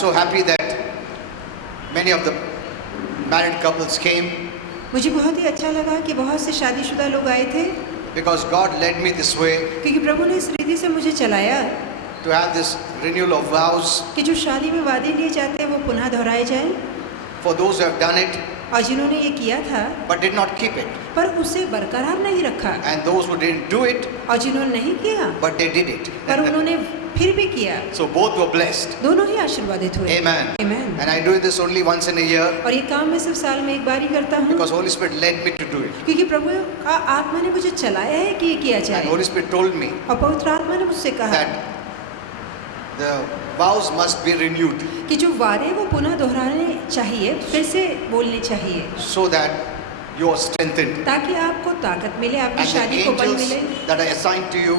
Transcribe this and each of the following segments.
so happy that many of the married couples came मुझे बहुत ही अच्छा लगा कि बहुत से शादीशुदा लोग आए थे, because God led me this way क्योंकि प्रभु ने इस रीति से मुझे चलाया to have this renewal of vows कि जो शादी में वादे लिए जाते हैं वो पुनः दोहराए जाएं, for those who have done it और जिन्होंने ये किया था but did not keep it, पर उसे बरकरार नहीं रखा, and those who didn't do it और जिन्होंने नहीं किया but they did it. पर उन्होंने फिर भी किया, So both were blessed. दोनों ही आशीर्वादित हुए। Amen. Amen. And I do this only once in a year और ये काम मैं सिर्फ साल में एक बार ही करता हूँ, because Holy Spirit led me to do it. क्योंकि प्रभु का आत्मा ने मुझे चलाया है कि ये किया And जाए, Holy Spirit told me और पवित्र आत्मा ने मुझसे कहा that the vows must be renewed कि जो वादे वो पुनः दोहराने चाहिए, फिर से बोलने चाहिए, so that you are strengthened. ताकि आपको ताकत मिले, आपकी And the शादी को बल angels मिले, that are assigned to you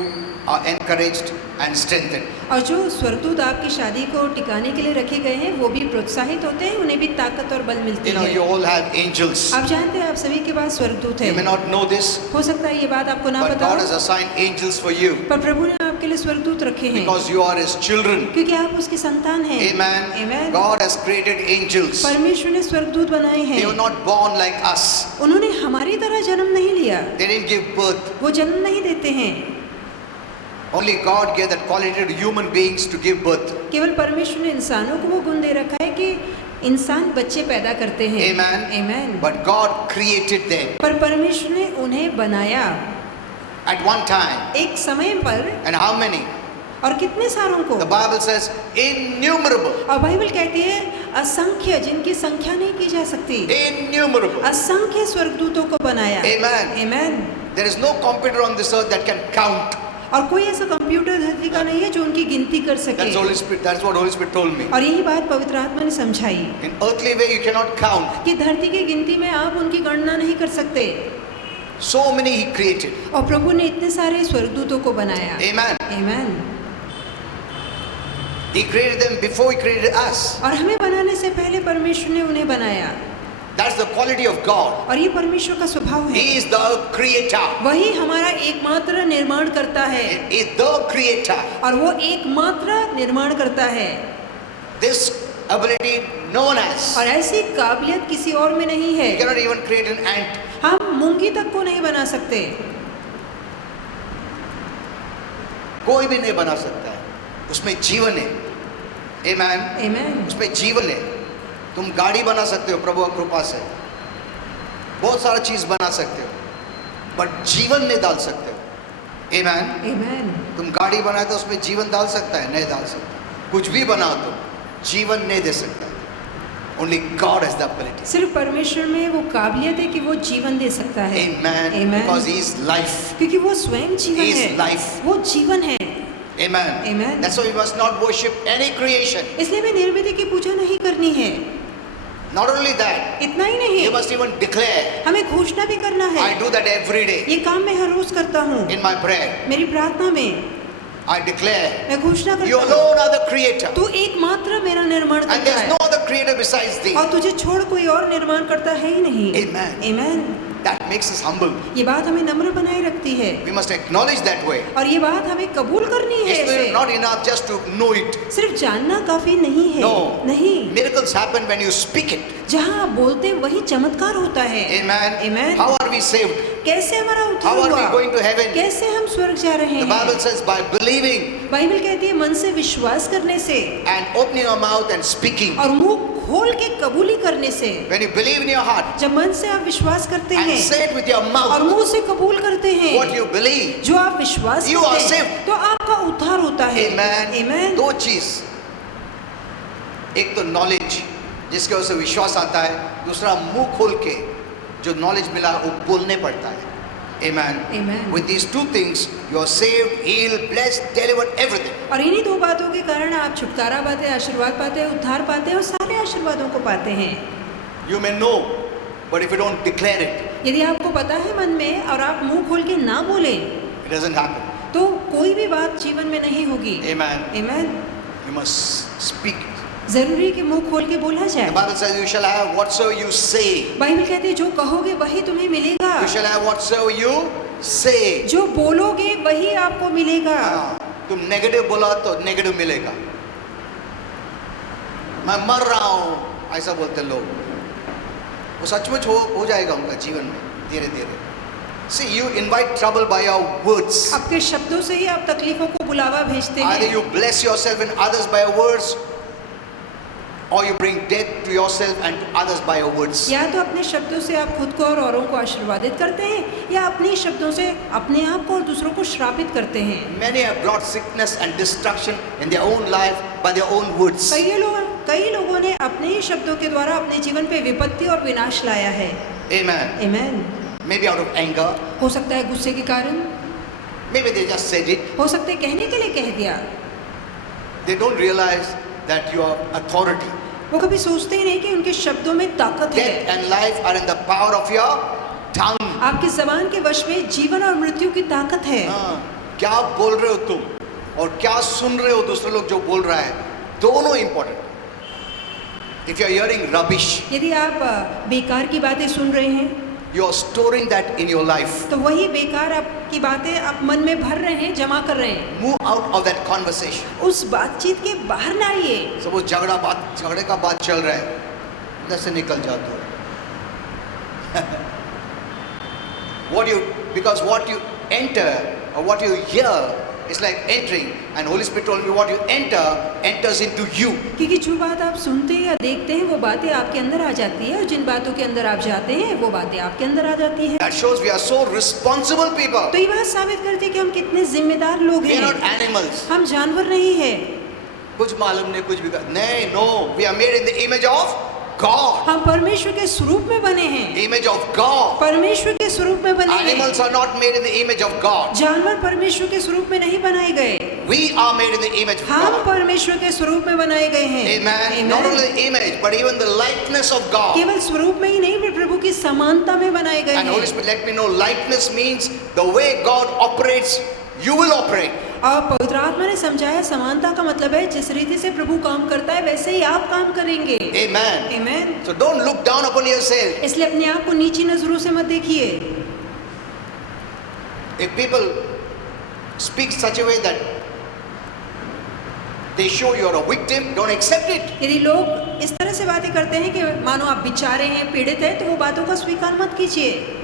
are encouraged and strengthened. और जो स्वर्गदूत आपकी शादी को टिकाने के लिए रखे गए हैं वो भी प्रोत्साहित होते हैं, उन्हें भी ताकत और बल मिलती You know, है। you all have angels. आप जानते हैं आप सभी के पास स्वर्गदूत You may हैं, not know this, हो सकता है ये बात आपको ना but पता God हो, has assigned angels for you पर प्रभु ने आपके लिए स्वर्गदूत रखे हैं because you are His children. क्योंकि आप उसकी संतान हैं। Amen. Amen. God has created angels. परमेश्वर ने स्वर्गदूत बनाए They were हैं, not born like us. उन्होंने हमारी तरह जन्म नहीं लिया, They didn't give birth. वो जन्म नहीं देते हैं, Only God gave that quality to human beings to give birth. केवल परमेश्वर ने इंसानों को वो गुण दे रखा है कि इंसान बच्चे पैदा करते हैं। Amen. Amen. But God created them पर परमेश्वर ने उन्हें बनाया at one time. एक समय पर, And how many? और कितने सारों को? The Bible says innumerable. और बाइबल कहती है असंख्य, जिनकी संख्या नहीं की जा सकती, Innumerable. असंख्य स्वर्गदूतों को बनाया। Amen. Amen. There is no computer on this earth that can count. और कोई ऐसा कंप्यूटर धरती का नहीं है जो उनकी गिनती कर सके, That's Holy Spirit. That's what Holy Spirit told me. और यही बात पवित्र आत्मा ने समझाई In earthly way, you cannot count. कि धरती की गिनती में आप उनकी गणना नहीं कर सकते, So many He created. और प्रभु ने इतने सारे स्वर्गदूतों को बनाया। Amen. Amen. He created them before He created us. और हमें बनाने से पहले परमेश्वर ने उन्हें बनाया, That's the quality of God. और ये परमेश्वर का स्वभाव है, He is the creator. वही हमारा एकमात्र निर्माण करता है, He is the creator. और वो एकमात्र निर्माण करता है, This ability no one has. और ऐसी काबिलियत किसी और में नहीं है। You cannot even create an ant. हम मूंगी तक को नहीं बना सकते, कोई भी नहीं बना सकता है, उसमें जीवन है। Amen. Amen. उसमें जीवन है। तुम गाड़ी बना सकते हो प्रभु की कृपा से, बहुत सारा चीज बना सकते हो, बट जीवन नहीं डाल सकते हो। Amen. Amen. तुम गाड़ी बनाए तो उसमें जीवन डाल सकता है? नहीं डाल सकता। कुछ भी बनाओ तो जीवन नहीं दे सकता। Only God has the ability. सिर्फ परमेश्वर में वो काबिलियत है कि वो जीवन दे सकता है। Amen. Amen. Because He is life. क्योंकि वो स्वयं जीवन He is है, life. वो जीवन है। Amen. Amen. That's why we must not worship any creation. इसलिए हमें निर्मित की पूजा नहीं करनी है। Not only that, इतना ही नहीं, you must even declare. हमें घोषणा भी करना है। I do that every day ये काम मैं हर रोज करता हूँ, in my prayer. मेरी प्रार्थना में I declare, मैं घोषणा you करता हूँ, alone are the creator. तू एकमात्र मेरा निर्माण And करता there's है, no other creator besides thee. और तुझे छोड़ कोई और निर्माण करता है ही नहीं। Amen. Amen. That makes us humble. ये बात हमें नम्र बनाए रखती है, We must acknowledge that way. और ये बात हमें कबूल करनी है। It's ऐसे not enough just to know it. सिर्फ जानना काफी नहीं है। No. नहीं, Miracles happen when you speak it. जहाँ आप बोलते हैं वही चमत्कार होता है। Amen. Amen. How are we saved? कैसे हमारा How उद्धार are we हुआ? going to heaven? कैसे हम स्वर्ग जा रहे The Bible हैं? says by believing बाइबल कहती है मन से विश्वास करने से, and opening your mouth and speaking. और मुंह खोल के कबूली करने से। When you believe in your heart जब मन से आप विश्वास करते and हैं say it with your और mouth मुंह से कबूल करते हैं what you believe. जो आप विश्वास You are करते हैं, saved. तो आपका उद्धार होता है। Amen. Amen. दो चीज, एक तो नॉलेज जिसके वजह से विश्वास आता है, दूसरा मुंह खोल के जो नॉलेज मिला वो बोलने पड़ता है। Amen. Amen. With these two things, you are saved, healed, blessed, delivered, everything. और इन्हीं दो बातों के कारण आप छुटकारा पाते हैं, आशीर्वाद पाते हैं, उद्धार पाते हैं, और सारे आशीर्वादों को पाते हैं। You may know, but if you don't declare it, यदि आपको पता है मन में और आप मुंह खोल के ना बोलें, it doesn't happen. तो कोई भी बात जीवन में नहीं होगी। Amen. Amen. You must speak it. जरूरी है कि मुंह खोल के बोला The जाए। Bible says you shall have whatsoever you say. Bible कहती है जो कहोगे वही तुम्हें मिलेगा, You shall have whatsoever you say. जो बोलोगे वही आपको मिलेगा। हाँ, तुम नेगेटिव बोला तो नेगेटिव मिलेगा। मैं मर रहा हूँ, ऐसा बोलते लोग, वो सचमुच हो जाएगा उनका जीवन में धीरे धीरे। See, you invite trouble by your words. आपके शब्दों से ही आप तकलीफों को बुलावा भेजते Either हैं। you bless yourself and others by your words, or you bring death to yourself and to others by your words. या तो अपने शब्दों से आप खुद को और औरों को आशीर्वादित करते हैं, या अपने शब्दों से अपने आप को और दूसरों को श्रापित करते हैं। Many have brought sickness and destruction in their own life by their own words. कई लोगों ने अपने ही शब्दों के द्वारा अपने जीवन पे विपत्ति और विनाश लाया है। Amen. आमीन। Maybe out of anger, हो सकता है गुस्से के कारण, maybe they just said it. हो सकता है कहने के लिए कह दिया। They don't realize that your authority, वो कभी सोचते ही नहीं कि उनके शब्दों में ताकत है। death and life are in the power of your tongue. आपकी जबान के वश में जीवन और मृत्यु की ताकत है। क्या बोल रहे हो तुम और क्या सुन रहे हो दूसरे लोग जो बोल रहा है, दोनों important. If you are hearing rubbish, यदि आप बेकार की बातें सुन रहे हैं, you are storing that in your life. तो वही बेकार आपकी बातें आप मन में भर रहे हैं, जमा कर रहे हैं। Move out of that conversation. उस बातचीत के बाहर ना आइए। सपोज झगड़े का बात चल रहा है, इधर से निकल जाओ तो। Because what you enter or what you hear is like entering, and Holy Spirit told me what you enter enters into you. क्योंकि जो बात आप सुनते हैं या देखते हैं वो बातें आपके अंदर आ जाती है, और जिन बातों के अंदर आप जाते हैं वो बातें आपके अंदर आ जाती है। That shows we are so responsible people. तो ये बात साबित करती है कि हम कितने जिम्मेदार लोग We are हैं। not animals. हम जानवर नहीं है। कुछ मालूम नहीं, कुछ भी नहीं, no, we are made in the image of God. हम परमेश्वर के स्वरूप में बने हैं। Image of God. परमेश्वर के स्वरूप में बने हैं। Animals are not made in the image of God. जानवर परमेश्वर के स्वरूप में नहीं बनाए गए। We are made in the image of हम God. परमेश्वर के स्वरूप में बनाए गए हैं। Amen. Not only the image, but even the likeness of God. केवल स्वरूप में ही नहीं, प्रभु की समानता में बनाए गए And Holy हैं। Spirit let me know, likeness means the way God operates, you will operate. और पवित्र आत्मा ने समझाया, समानता का मतलब है जिस रीति से प्रभु काम करता है वैसे ही आप काम करेंगे। Amen. आमीन। So don't look down upon yourself. इसलिए अपने आप को नीची नजरों से मत देखिए। If people speak such a way that they show you are a victim, don't accept it. यदि लोग इस तरह से बातें करते हैं कि मानो आप बेचारे हैं, पीड़ित हैं, तो वो बातों का स्वीकार मत कीजिए।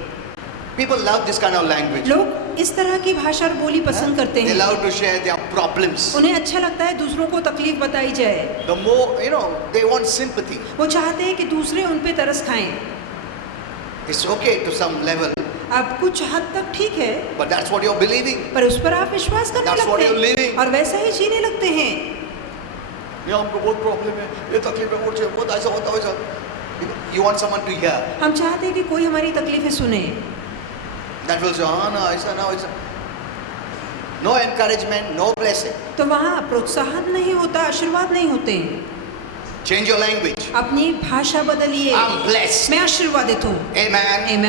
People love this kind of language. लोग इस तरह की भाषा और बोली पसंद करते They हैं। love to share their problems. उन्हें अच्छा लगता है दूसरों को तकलीफ बताई जाए। The more, they want sympathy. वो चाहते हैं कि दूसरे उन पे तरस खाएं। It's okay to some level, अब कुछ हद तक ठीक है, but that's what you're believing. पर उस पर आप विश्वास करने That's what लगते you're हैं living. और वैसा ही जीने लगते हैं। हमको बहुत प्रॉब्लम है, ये तकलीफ है, बहुत ऐसा होता है, वैसा। You want someone to hear. हम चाहते हैं कि कोई हमारी तकलीफें सुने। That will say, ना ऐसा ना वैसा. No encouragement, no blessing. तो वहाँ प्रोत्साहन नहीं होता, आशीर्वाद नहीं होते। Change your language. अपनी भाषा बदलिए। I'm blessed. मैं आशीर्वादित हूँ। Amen. आमीन।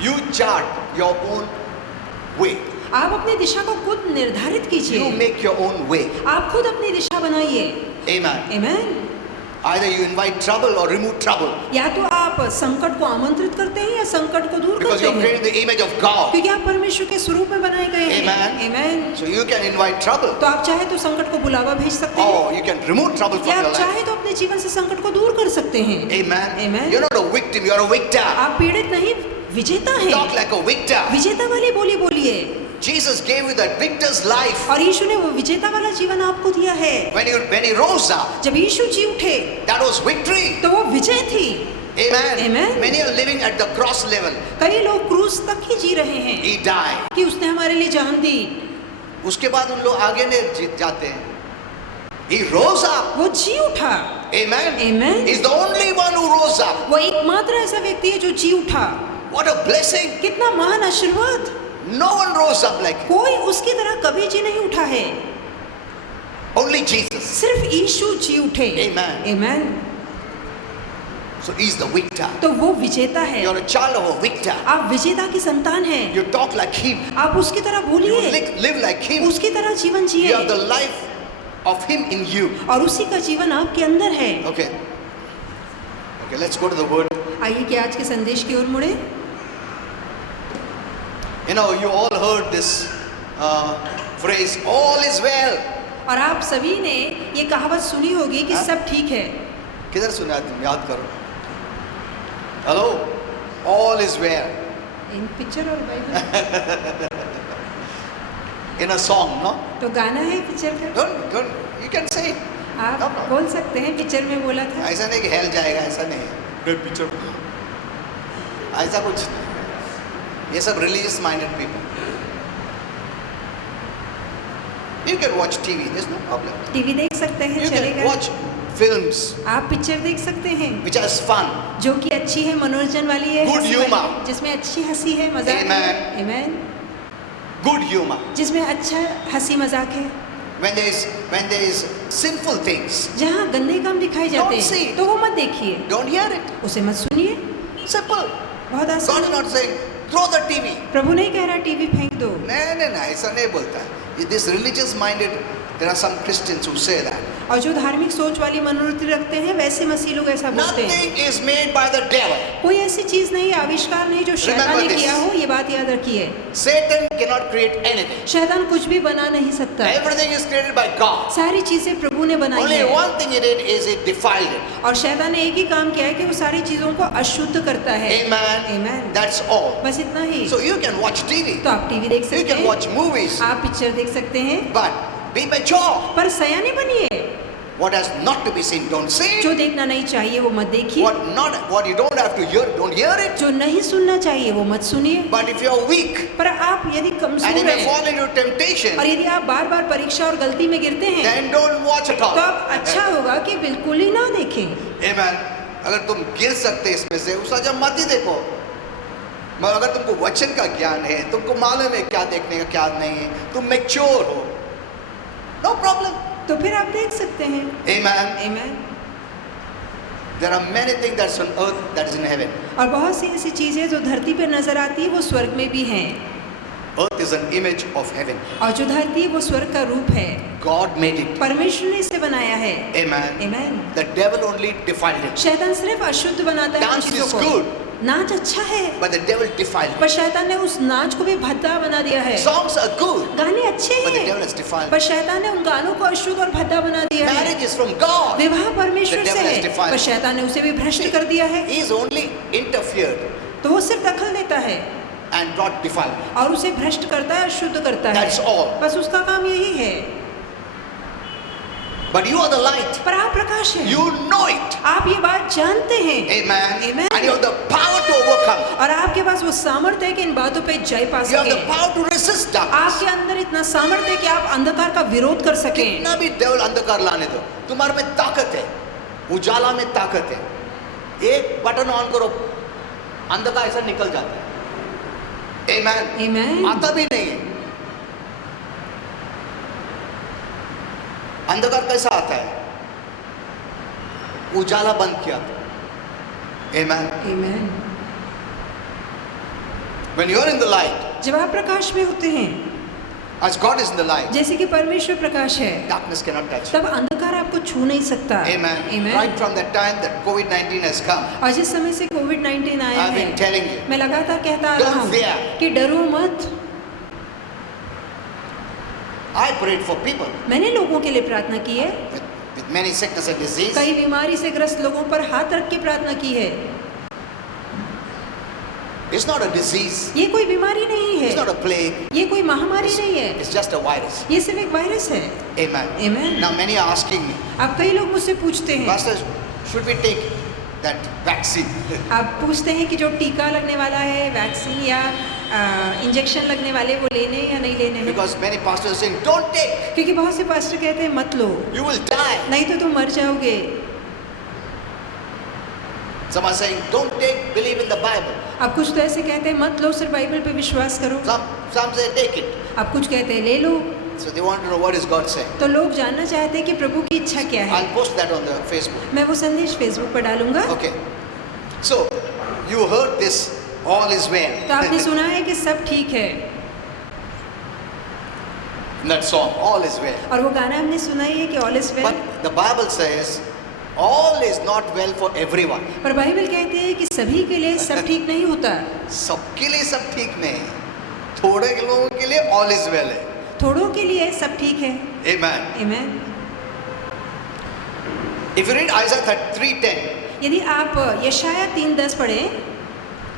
You chart your own way. आप अपनी दिशा को खुद निर्धारित You कीजिए। make your own way. आप खुद अपनी दिशा बनाइए। Amen. आमीन। Either you invite trouble or remove trouble. या तो आप संकट को आमंत्रित करते हैं या संकट को दूर Because करते you're हैं, created in the image of God. क्योंकि आप परमेश्वर के स्वरूप में बनाए गए हैं। Amen. आमीन। So you can invite trouble, तो आप चाहे तो संकट को बुलावा भेज सकते हैं, or you can remove trouble या from your आप life. चाहे तो अपने जीवन से संकट को दूर कर सकते हैं। Amen. Amen. You're not a victim, you're a victor. आप पीड़ित नहीं, विजेता हैं। Talk like a victor. विजेता वाली बोली बोलिए। Jesus gave you that victor's life. और यीशु ने वो विजेता वाला जीवन आपको दिया है। When he rose up, जब यीशु जी उठे that was victory. तो वो विजय थी। Amen. Amen. Many are living at the cross level. कई लोग क्रूस तक ही जी रहे हैं He died. कि उसने हमारे लिए जान दी। उसके बाद उन लोग आगे नहीं जाते हैं. He rose up. वो जी उठा। Amen. Amen. He's the only one who rose up. वो एकमात्र ऐसा व्यक्ति है जो जी उठा। What a blessing. कितना महान आशीर्वाद। No one rose up like him. कोई उसकी तरह कभी जी नहीं उठा है। Only Jesus. सिर्फ यीशु जी उठे। Amen. Amen. So he's the victor. तो वो विजेता है। You're a child of a victor. आप विजेता की संतान हैं। You talk like him. आप उसकी तरह You बोलिए, live like him. उसकी तरह जीवन You जिए, have the life of him in you. और उसी का जीवन आपके अंदर है। Okay. Okay, let's go to the word. आइए कि आज के संदेश की ओर मुड़े। You all heard this phrase, all is well. और आप सभी ने ये कहावत सुनी होगी कि हाँ? सब ठीक है। किधर सुना तुम, याद करो। Hello, all is where in picture और Bible in a song, no? तो गाना है पिक्चर का, डोंट यू कैन से आप No problem. बोल सकते हैं पिक्चर में बोला था। ऐसा नहीं कि हेल जाएगा, ऐसा नहीं। पिक्चर ऐसा कुछ नहीं। ये सब religious minded people. You can watch TV, there's no problem. TV देख सकते हैं, You can चलेगा। watch films आप पिक्चर देख सकते हैं which has fun. जो कि अच्छी है, मनोरंजन वाली है, Good हंसी वाली humor. है, जिसमें अच्छी हंसी है, मजाक है। Amen. Amen. Good humor. जिसमें अच्छा हंसी मजाक है। When there is sinful things, जहाँ गंदे काम दिखाए जाते Don't see हैं it. तो वो मत देखिए, don't hear it. उसे मत सुनिए। Simple. बहुत God आसान is है। not saying throw the TV. प्रभु नहीं कह रहा टीवी फेंक दो। नहीं, ऐसा नहीं बोलता है। This religious minded, there are some Christians who say that. और जो धार्मिक सोच वाली मनोवृत्ति रखते हैं वैसे मसीह लोग ऐसा बोलते हैं। Nothing is made by the devil. कोई ऐसी चीज नहीं, आविष्कार नहीं जो शैतान ने Remember this. किया हो, ये बात याद रखिए। Satan cannot create anything. शैतान कुछ भी बना नहीं सकता। Everything is created by God. सारी चीजें प्रभु ने बनाई Only है one thing he did is it defiled it. और शैतान ने एक ही काम किया है कि वो सारी चीजों को अशुद्ध करता है। Amen. Amen. That's all. बस इतना ही। So you can watch TV. तो आप टीवी देख You सकते can हैं, watch movies. आप पिक्चर देख सकते हैं, But be mature. पर सयाने बनिए। What has not to be seen, don't see. जो देखना नहीं चाहिए वो मत देखिए, What you don't have to hear, don't hear it. जो नहीं सुनना चाहिए वो मत सुनिए। But if you are weak पर आप यदि and कमजोर you may हैं fall into temptation, और यदि आप बार बार परीक्षा और गलती में गिरते हैं then don't watch at all. तो आप अच्छा होगा कि बिल्कुल ही ना देखें। Amen. अगर तुम गिर सकते इसमें से, उस वजह मत ही देखो। मगर अगर तुमको वचन का ज्ञान है, तुमको मालूम है क्या देखने का क्या नहीं है, तुम मैच्योर हो, no problem. तो फिर आप देख सकते हैं। Amen. Amen. There are many things that's on earth that is in heaven. और बहुत सी ऐसी चीजें जो धरती पर नजर आती है वो स्वर्ग में भी हैं, Earth is an image of heaven. और जो धरती है वो स्वर्ग का रूप है। God made it. परमेश्वर ने इसे बनाया है। Amen. Amen. The devil only defiled it. शैतान सिर्फ अशुद्ध बनाता है Dance चीजों is को। good. नाच अच्छा है, But the devil defiled पर it. शैतान ने उस नाच को भी भद्दा बना दिया है। Songs are good, गाने अच्छे but the devil हैं, has defiled पर it. शैतान ने उन गानों को अशुद्ध और भद्दा बना दिया है। Marriage is from God. विवाह परमेश्वर The से devil has है, defiled पर it. शैतान ने उसे भी भ्रष्ट कर दिया है। He is only interfered तो वो सिर्फ दखल देता है and brought defilement. और उसे भ्रष्ट करता है, अशुद्ध करता है। That's all. बस उसका काम यही है। But you are the light. पर आप प्रकाश हैं, You know it. आप ये बात जानते हैं। Amen. Amen. And you have the power to overcome. और आपके पास वो सामर्थ्य है कि इन बातों पे जय पा You have the सकें। power to resist darkness. आपके अंदर इतना सामर्थ्य है कि आप अंधकार का विरोध कर सकें। कितना भी devil अंधकार लाने दो, तुम्हारे में ताकत है, उजाला में ताकत है। एक बटन ऑन करो, अंधकार ऐसा निकल जाता है। Amen. Amen. आता भी नहीं है। अंधकार कैसा आता है? उजाला बंद किया तो। Amen. Amen. When you are in the light, जब आप प्रकाश में होते हैं, as God is in the light, जैसे कि परमेश्वर प्रकाश है, darkness cannot touch. तब अंधकार आपको छू नहीं सकता। Amen. Amen. Right from that time that COVID-19 has come, और जिस समय से कोविड-19 आया I've been है, telling you, मैं लगातार कहता आ Don't रहा हूँ fear. कि डरो मत। I prayed for people मैंने लोगों के लिए प्रार्थना की है, with many sickness and disease. कई बीमारी से ग्रस्त लोगों पर हाथ रख के प्रार्थना की है। It's not a disease. ये कोई बीमारी नहीं It's not है, a plague. ये कोई महामारी नहीं है, It's just a virus. ये सिर्फ एक वायरस है। Amen. Amen. Now many are asking me, अब कई लोग मुझसे पूछते हैं, Pastor, should we take that vaccine? आप पूछते हैं कि जो टीका लगने वाला है, वैक्सीन या इंजेक्शन लगने वाले, वो लेने या नहीं लेने हैं? Because many pastors are saying, don't take. क्योंकि बहुत से पास्टर कहते हैं मत लो, You will die. नहीं तो तुम मर जाओगे। Some are saying, don't take, believe in the Bible. अब कुछ तो ऐसे कहते हैं मत लो, सिर्फ बाइबल पे विश्वास करो। Some say, take it. अब कुछ कहते हैं ले लो। So they want to know what is God saying. तो लोग जानना चाहते हैं कि प्रभु की इच्छा क्या है। I'll post that on the Facebook. मैं वो संदेश फेसबुक पर डालूंगा। Okay. So, you heard this, all is well. तो आपने सुना है कि सब ठीक है, That song, all is well. और वो गाना हमने सुना ही है कि all is well. But the Bible says, all is not well for everyone. पर बाइबल कहते हैं कि सभी के लिए सब ठीक नहीं होता। सबके लिए सब ठीक नहीं, थोड़े लोगों के लिए all is well है। थोड़ों के लिए सब ठीक है, Amen. Amen. If you read Isaiah 3:10, यदि आप यशाया 3:10 पढ़ें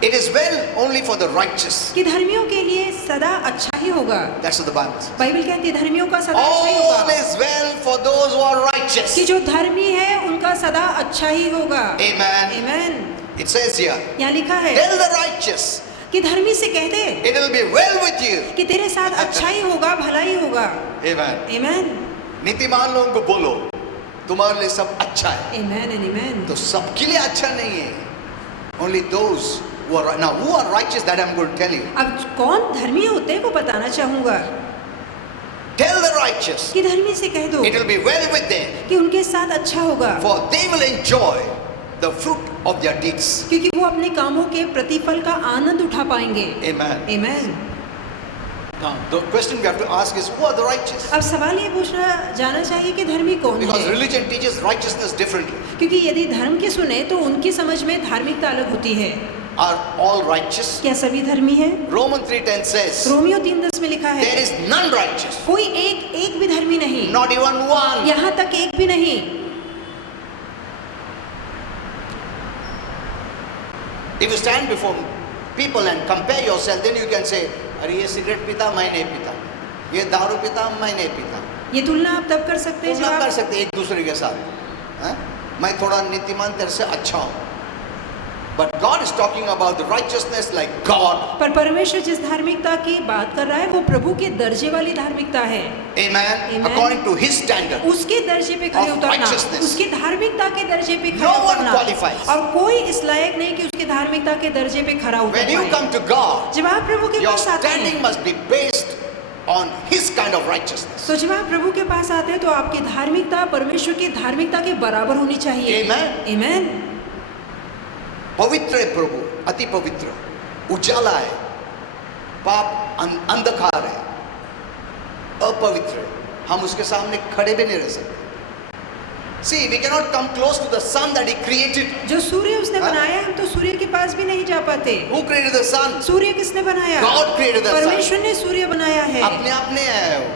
it is well only for the righteous. कि धर्मियों के लिए सदा अच्छा ही होगा। That's what the Bible says. Bible कहती है धर्मियों का सदा अच्छा ही All होगा, is well for those who are righteous. कि जो धर्मी है उनका सदा अच्छा ही होगा। Amen. Amen. It says here, यहाँ लिखा है tell the righteous, कि धर्मी से कह दे it will be well with you. कि तेरे साथ अच्छा ही होगा, भला ही होगा। Amen. आमेन। नीतिमान लोगों को बोलो तुम्हारे लिए सब अच्छा है। आमेन एंड आमेन। तो सबके लिए अच्छा नहीं है। Only those who are now who are righteous, that I'm going to tell you. अब कौन धर्मी होते हैं वो बताना चाहूंगा। Tell the righteous, कि धर्मी से कह दो it will be well with them, कि उनके साथ अच्छा होगा, for they will enjoy the fruit of their deeds. क्योंकि वो अपने कामों के प्रतिफल का आनंद उठा पाएंगे। Amen. Amen. Now the question we have to ask is, who are the righteous? अब सवाल ये पूछना जाना चाहिए कि धर्मी कौन Because है, religion teaches righteousness differently. क्योंकि यदि धर्म की सुने तो उनकी समझ में धार्मिकता अलग होती है। Are all righteous? क्या सभी धर्मी हैं? Romans 3:10 says, रोमियो 3:10 में लिखा है there is none righteous, कोई एक भी धर्मी नहीं, not even one. यहाँ तक एक भी नहीं। If you stand before people and compare yourself, then you can say, अरे ये सिगरेट पीता मैं नहीं पीता, ये दारू पीता मैं नहीं पीता। ये तुलना आप तब कर सकते हैं तुलना जब कर आप सकते एक दूसरे के साथ, हैं? मैं थोड़ा नीतिमान तेरे से अच्छा हूँ। But God is talking about the righteousness like God. पर परमेश्वर जिस धार्मिकता की बात कर रहा है वो प्रभु के दर्जे वाली धार्मिकता है। Amen. Amen. According to His standard. उसके दर्जे पे खड़े Of उतरना, righteousness. उसकी धार्मिकता के दर्जे पे खड़े No one उतरना, qualifies. और कोई इस लायक नहीं कि उसके धार्मिकता के दर्जे पे खड़ा उतर When you पाए। come to God, जब आप प्रभु के your पास आते standing हैं, must be based on His kind of righteousness. तो जब आप प्रभु के पास आते हैं तो आपकी धार्मिकता परमेश्वर की धार्मिकता के बराबर होनी चाहिए। Amen. आमेन। पवित्र है प्रभु, अति पवित्र, उजाला है, पाप अंधकार है, अपवित्र है, हम उसके सामने खड़े भी नहीं रह सकते। See, we cannot come close to the sun that He created. जो सूर्य उसने हाँ? बनाया हम तो सूर्य के पास भी नहीं जा पाते। Who created the sun? सूर्य किसने बनाया? God created the sun. परमेश्वर ने सूर्य बनाया है। अपने आप नहीं आया वो,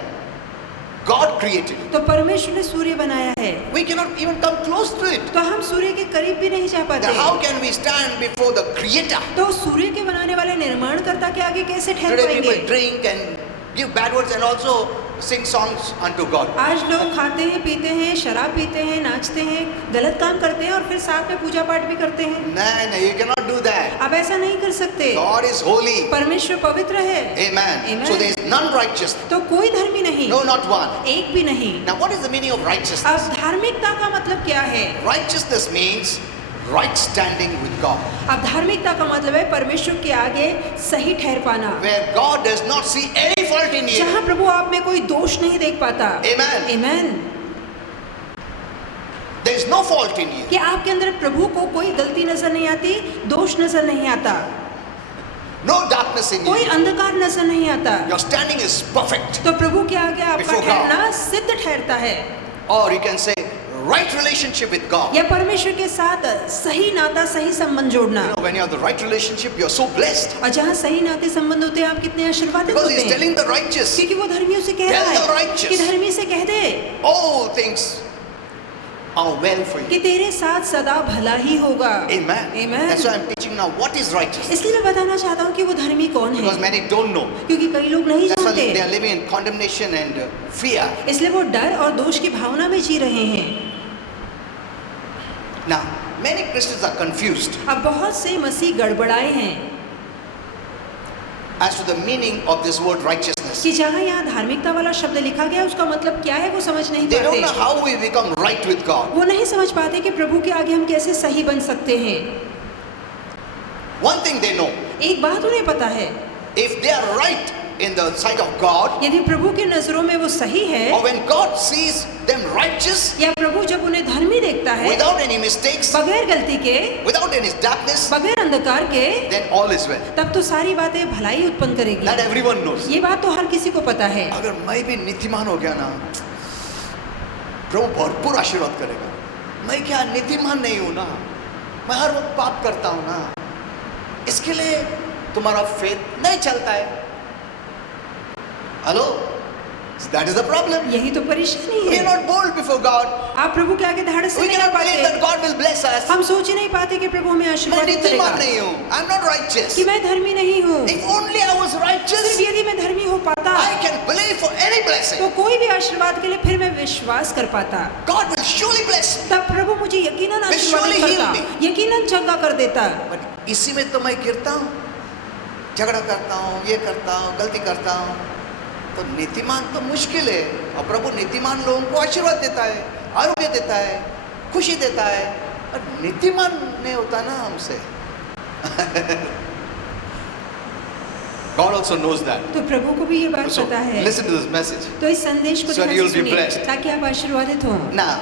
God created it. तो परमेश्वर ने सूर्य बनाया है, We cannot even come close to it. तो हम सूर्य के करीब भी नहीं जा पाते। Then how can we stand before the Creator? तो सूर्य के बनाने वाले निर्माणकर्ता के आगे कैसे ठहर Today पाएंगे? people drink and give bad words and also sing songs unto God. आज लोग खाते हैं, पीते हैं, शराब पीते हैं, नाचते हैं, गलत काम करते हैं और फिर साथ में पूजा पाठ भी करते हैं। No, you cannot do that. आप ऐसा नहीं कर सकते। God is holy. परमेश्वर पवित्र है। Amen. Amen. So there is none righteous. तो कोई धर्मी नहीं, No, not one. एक भी नहीं। Now what is the meaning of righteousness? अब धार्मिकता का मतलब क्या है? Righteousness means right standing with God. अब धार्मिकता का मतलब है परमेश्वर के आगे सही ठहर पाना, Where God does not see any fault in you. जहाँ प्रभु आप में कोई दोष नहीं देख पाता। Amen. Amen. There is no fault in you. कि आपके अंदर प्रभु को कोई गलती नजर नहीं आती, दोष नजर नहीं आता, No darkness in कोई you. अंधकार नजर नहीं आता। Your standing is perfect. तो प्रभु के आगे आपका Before God. ठहरना सिद्ध ठहरता है, Or you can say right relationship with God. या परमेश्वर के साथ सही नाता, सही संबंध जोड़ना। You know, when you have the right relationship, you are so blessed. और जहाँ सही नाते संबंध होते हैं आप कितने आशीर्वादित Because होते He's हैं, telling the righteous, क्योंकि वो धर्मियों से कह Tell रहा the है righteous. कि धर्मी से कह दे all things are well for कि you. तेरे साथ सदा भला ही होगा। Amen. Amen. That's why I'm teaching now what is righteousness. इसलिए मैं बताना चाहता हूँ कि वो धर्मी कौन है, Because many don't know. क्योंकि कई लोग नहीं That's why जानते, they are living in condemnation and fear. इसलिए वो डर और दोष की भावना में जी रहे हैं। Now, many Christians are confused अब बहुत से मसीह गड़बड़ाए हैं as to the meaning of this word righteousness. कि जहाँ यहाँ धार्मिकता वाला शब्द लिखा गया उसका मतलब क्या है वो समझ नहीं They don't know पाते। how we become right with God. वो नहीं समझ पाते कि प्रभु के आगे हम कैसे सही बन सकते हैं। One thing they know, एक बात उन्हें पता है, if they are right in the sight of God, यदि प्रभु के नजरों में वो सही है, or when God sees them righteous, या प्रभु जब उन्हें धर्मी देखता है without any mistakes, बगैर गलती के, without any darkness, बगैर अंधकार के, then all is well. तब तो सारी बातें भलाई उत्पन्न करेगी। That everyone knows. ये बात तो हर किसी को पता है। अगर मैं भी नीतिमान हो गया ना, प्रभु भरपूर आशीर्वाद करेगा। मैं क्या नीतिमान नहीं हूं ना, मैं हर वक्त पाप करता हूं ना, इसके लिए तुम्हारा फेथ नहीं चलता है। Hello, So that is the problem. यही तो परेशानी We are है। not bold before God. आप प्रभु के आगे धाड़ से We नहीं आ cannot believe that पाते। God will bless us. हम सोच ही नहीं पाते कि प्रभु हमें मैं आशीर्वाद नीतिमान करेगा, नहीं हूँ. I'm not righteous. कि मैं धर्मी नहीं हूँ। If only I was righteous, सिर्फ यदि मैं धर्मी हो पाता I can believe for any blessing. तो कोई भी आशीर्वाद के लिए फिर मैं विश्वास कर पाता। God will surely bless me. तब प्रभु मुझे यकीनन Will आशीर्वाद surely heal करता, me. यकीनन चंगा कर देता। But इसी में तो मैं गिरता हूँ, झगड़ा करता हूँ, ये करता हूँ, गलती करता हूँ। तो नीतिमान तो मुश्किल है, और प्रभु नीतिमान लोगों को आशीर्वाद देता है, आरोग्य देता है, खुशी देता है, और नीतिमान नहीं होता ना हमसे। God also knows that. तो प्रभु को भी ये बात So पता है। listen to this message. तो इस संदेश को So ध्यान you'll से be सुनिए blessed. ताकि आप आशीर्वादित हों। Now,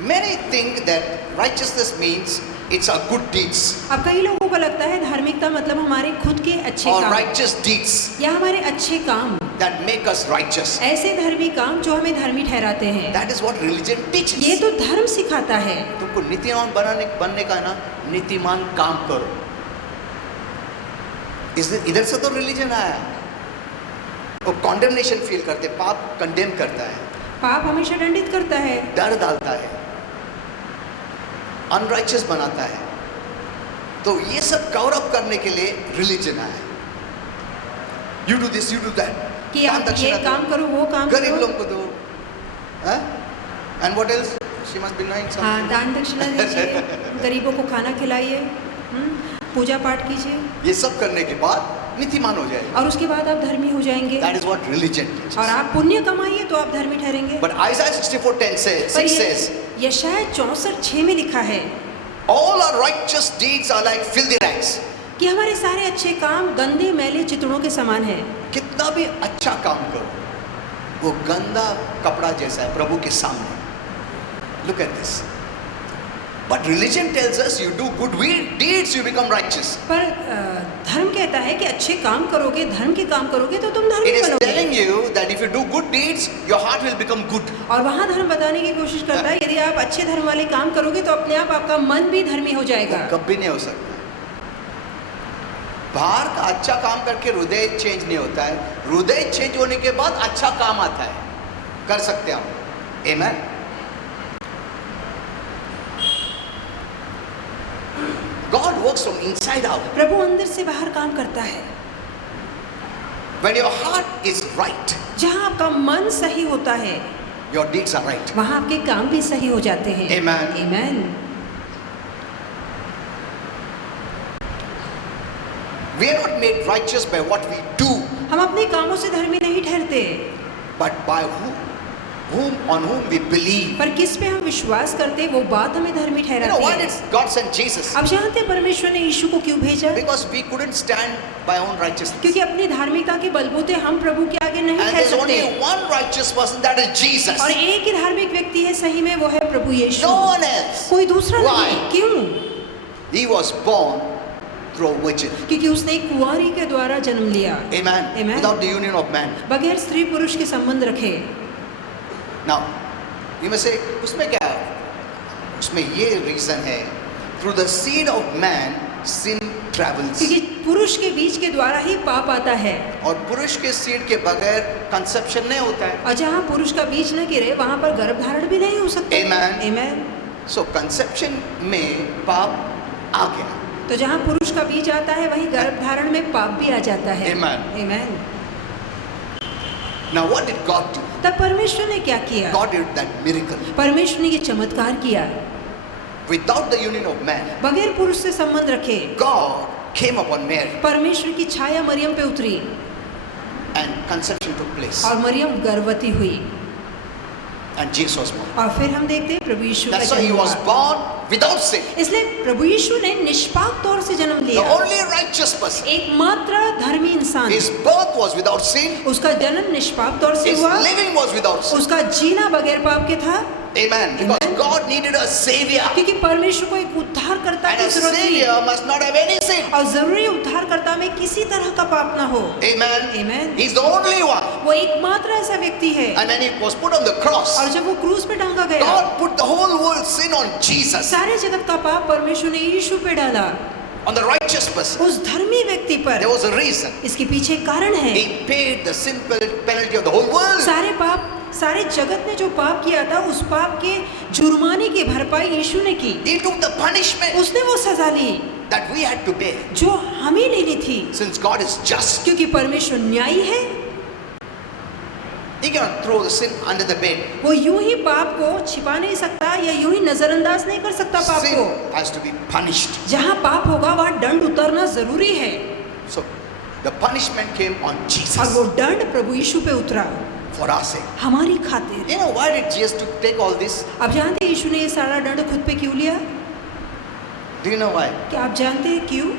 many think that righteousness means it's our good deeds अब कई लोगों को लगता है धार्मिकता मतलब हमारे खुद के अच्छे or काम righteous deeds या हमारे अच्छे काम, that make us righteous. ऐसे धर्मी काम जो हमें धर्मी ठहराते हैं। That is what religion teaches. ये तो धर्म सिखाता है। तुमको नीतिमान बनने का ना, नीतिमान काम करो। इधर से तो रिलीजन आया। वो कॉन्डेमनेशन फील करते, पाप कंडेम करता है, पाप हमेशा दंडित करता है, डर डालता है, अनराइचियस बनाता है। तो ये सब कवर अप करने के लिए रिलीजन आया। You do this, you do that, कि आप ये काम करो, वो काम गरीब करो। लोगों को दो, and what else, she must be knowing something. हाँ, दान दक्षिणा दीजिए, गरीबों को खाना खिलाइए, पूजा पाठ कीजिए, ये सब करने के बाद नीतिमान हो जाएगा। और उसके बाद आप धर्मी हो जाएंगे। That is what religion teaches. और आप पुण्य कमाइए तो आप धर्मी ठहरेंगे। But Isaiah 64:10 says, पर 6 says, यशायाह 64:6 में लिखा है all our righteous deeds are like filthy rags. कि हमारे सारे अच्छे काम गंदे मैले चितड़ों के समान है। कितना भी अच्छा काम करो, वो गंदा कपड़ा जैसा है प्रभु के सामने। Look at this. But religion tells us you do good deeds, you become righteous. पर धर्म कहता है कि अच्छे काम करोगे, धर्म के काम करोगे तो तुम It धर्मी is बनोगे। telling you that if you do good deeds, your heart will become good. और वहाँ धर्म बताने की कोशिश करता है यदि आप अच्छे धर्म वाले काम करोगे तो अपने आप आपका मन भी धर्मी हो जाएगा। वो कभी नहीं हो सकता। बाहर का अच्छा काम करके हृदय चेंज नहीं होता है, हृदय चेंज होने के बाद अच्छा काम आता है, कर सकते हम। Amen. God works from inside out. प्रभु अंदर से बाहर काम करता है। When your heart is right, जहाँ आपका मन सही होता है your deeds are right. वहाँ आपके काम भी सही हो जाते हैं। Amen. Amen. We are not made righteous by what we do, हम अपने कामों से धर्मी नहीं ठहरते, but by on whom we believe. पर किस पे हम विश्वास करते वो बात हमें धर्मी You know ठहराती why है। did God send Jesus? अब जानते हैं परमेश्वर ने यीशु को क्यों भेजा? Because we couldn't stand by our own righteousness. क्योंकि अपनी धार्मिकता के बलबूते हम प्रभु के आगे नहीं And ठहर there's सकते। only one righteous person, that is Jesus. और एक ही धार्मिक व्यक्ति है सही में, वो है प्रभु यीशु। No one else. कोई दूसरा Why? नहीं। क्यों? He was born through a virgin. क्योंकि उसने एक कुंवारी के द्वारा जन्म लिया। Amen. Amen. Without the union of man. बगैर स्त्री पुरुष के संबंध रखे। Now, you may say, उसमें क्या है? उसमें ये reason है, through the seed of man, sin travels. क्योंकि पुरुष के बीच के द्वारा ही पाप आता है। और पुरुष के सीड के बगैर कंसेप्शन नहीं होता है। और जहाँ पुरुष का बीज न गिरे वहाँ पर गर्भ धारण भी नहीं हो सकता। Amen. Amen. So conception में पाप आ गया। तो जहाँ पुरुष का बीज आता है वहीं गर्भ धारण में पाप भी आ जाता है। Amen. Amen. Now what did God do? तब परमेश्वर ने क्या किया? God did that miracle. परमेश्वर ने ये चमत्कार किया। Without the union of man, बगैर पुरुष से संबंध रखे God came upon Mary परमेश्वर की छाया मरियम पे उतरी and conception took place. और मरियम गर्भवती हुई। And Jesus was born. और फिर हम देखते हैं प्रभु यीशु का That's why he जन्म was हुआ। born without sin. इसलिए प्रभु यीशु ने निष्पाप तौर से जन्म The लिया। only righteous person. एकमात्र धर्मी इंसान। His birth was without sin. उसका जन्म निष्पाप तौर से His हुआ। living was without sin. उसका जीना बगैर पाप के था। Amen. Because Amen. God needed a savior. क्योंकि परमेश्वर को एक उद्धारकर्ता And की a जरूरत थी savior must not have any sin. और जरूरी उद्धारकर्ता में किसी तरह का पाप ना हो। Amen. Amen. He's the only one. वो एकमात्र ऐसा व्यक्ति है। And when he was put on the cross, और जब वो क्रूस पे टांगा गया God put the whole world sin on Jesus. सारे जगत का पाप परमेश्वर ने यीशु पे डाला। on the righteous person. उस धर्मी व्यक्ति पर। There was a reason. इसके पीछे एक कारण है। He paid the sin penalty of the whole world. सारे जगत ने जो पाप किया था, उस पाप के जुर्माने की भरपाई यीशु ने की। He took the punishment उसने वो सजा ली that we had to bear. जो हमें लेनी थी। Since God is just, क्योंकि परमेश्वर न्यायी है। He cannot throw the sin under the bed. वो यूं ही पाप को छिपा नहीं सकता या यूं ही नजरअंदाज नहीं कर सकता पाप Sin को। has to be punished. जहाँ पाप होगा वहाँ दंड उतरना जरूरी है। So the punishment came on और Jesus वो दंड प्रभु यीशु पे उतरा for our sake. हमारी खातिर। You know why did Jesus take all this? अब जानते हैं यीशु ने ये सारा दंड खुद पे क्यों लिया? Do you know why? क्या आप जानते हैं क्यों?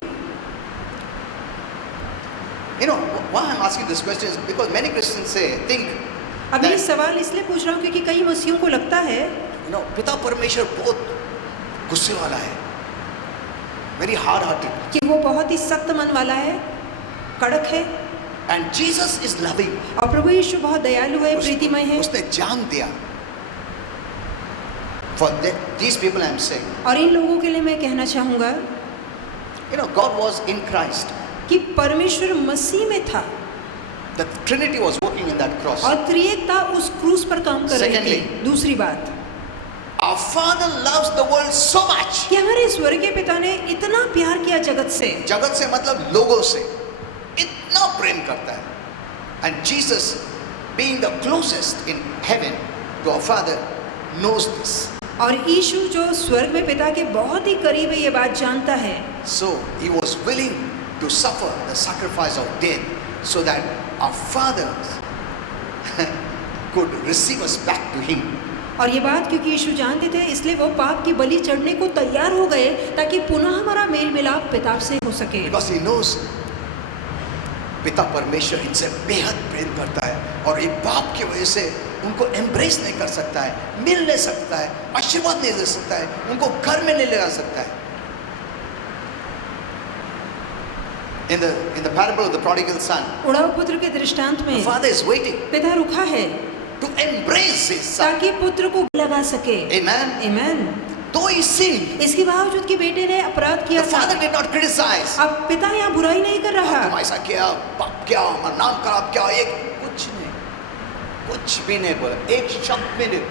You know why I'm asking this question is because many Christians think अब ये that, सवाल इसलिए पूछ रहा हूँ क्योंकि कई मसीहों को लगता है you know, पिता परमेश्वर बहुत गुस्से वाला है, very hard-hearted, कि वो बहुत ही सख्त मन वाला है, कड़क है, and Jesus is loving. और प्रभु यीशु बहुत दयालु है, प्रीतिमय है। उसने जान दिया for these people I'm saying. और इन लोगों के लिए मैं कहना चाहूँगा You know, God was in Christ. कि परमेश्वर मसीह में था The Trinity was working in that cross. और त्रिएकता उस क्रूस पर काम कर रही Secondly, थी। दूसरी बात Our Father loves the world so much. कि हमारे स्वर्गीय पिता ने इतना प्यार किया जगत से। जगत से मतलब लोगों से इतना प्रेम करता है. And Jesus, being the closest in heaven to our Father, knows this. और यीशु जो स्वर्ग में पिता के बहुत ही करीब है, ये बात जानता है। So he was willing to suffer the sacrifice of death so that our fathers could receive us back to him. और ये बात क्योंकि यीशु जानते थे, इसलिए वो पाप की बलि चढ़ने को तैयार हो गए ताकि पुनः हमारा मेल मिलाप पिता से हो सके। Because he knows पिता परमेश्वर इनसे बेहद प्रेम करता है और ये पाप की वजह से उनको एम्ब्रेस नहीं कर सकता है, मिल नहीं सकता है, आशीर्वाद नहीं दे सकता है, उनको घर में नहीं ले जा सकता है। In the parable of the prodigal son, उड़ाऊ पुत्र के दृष्टांत the में father is waiting पिता रुका है to embrace his son. ताकि पुत्र को लगा सके। Amen. आमीन। Though he sinned, इसके बावजूद कि बेटे ने अपराध किया the था, father did not criticize. अब पिता यहाँ बुराई नहीं कर रहा। तुम ऐसा किया, पाप किया, हमारा नाम खराब किया, एक कुछ भी नहीं बोला, एक शब्द भी नहीं।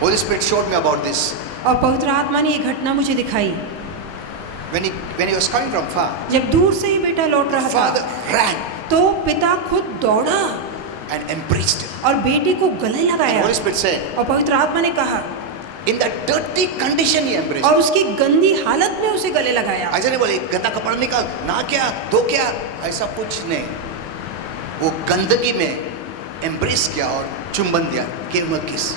Holy Spirit showed me about this. और पवित्र आत्मा ने ये घटना मुझे दिखाई। When he was coming from far, जब दूर से ही बेटा लौट the रहा father था, ran तो पिता खुद दौड़ा and embraced him. और बेटे को गले And लगाया। Holy Spirit said, और पवित्र आत्मा ने कहा, in that dirty condition he embraced और him. उसकी गंदी हालत में उसे गले लगाया। ऐसा नहीं बोले गंदा कपड़ा निकाल, ना क्या, दो क्या, ऐसा कुछ नहीं। वो गंदगी में embrace किया और चुंबन दिया, gave him a kiss.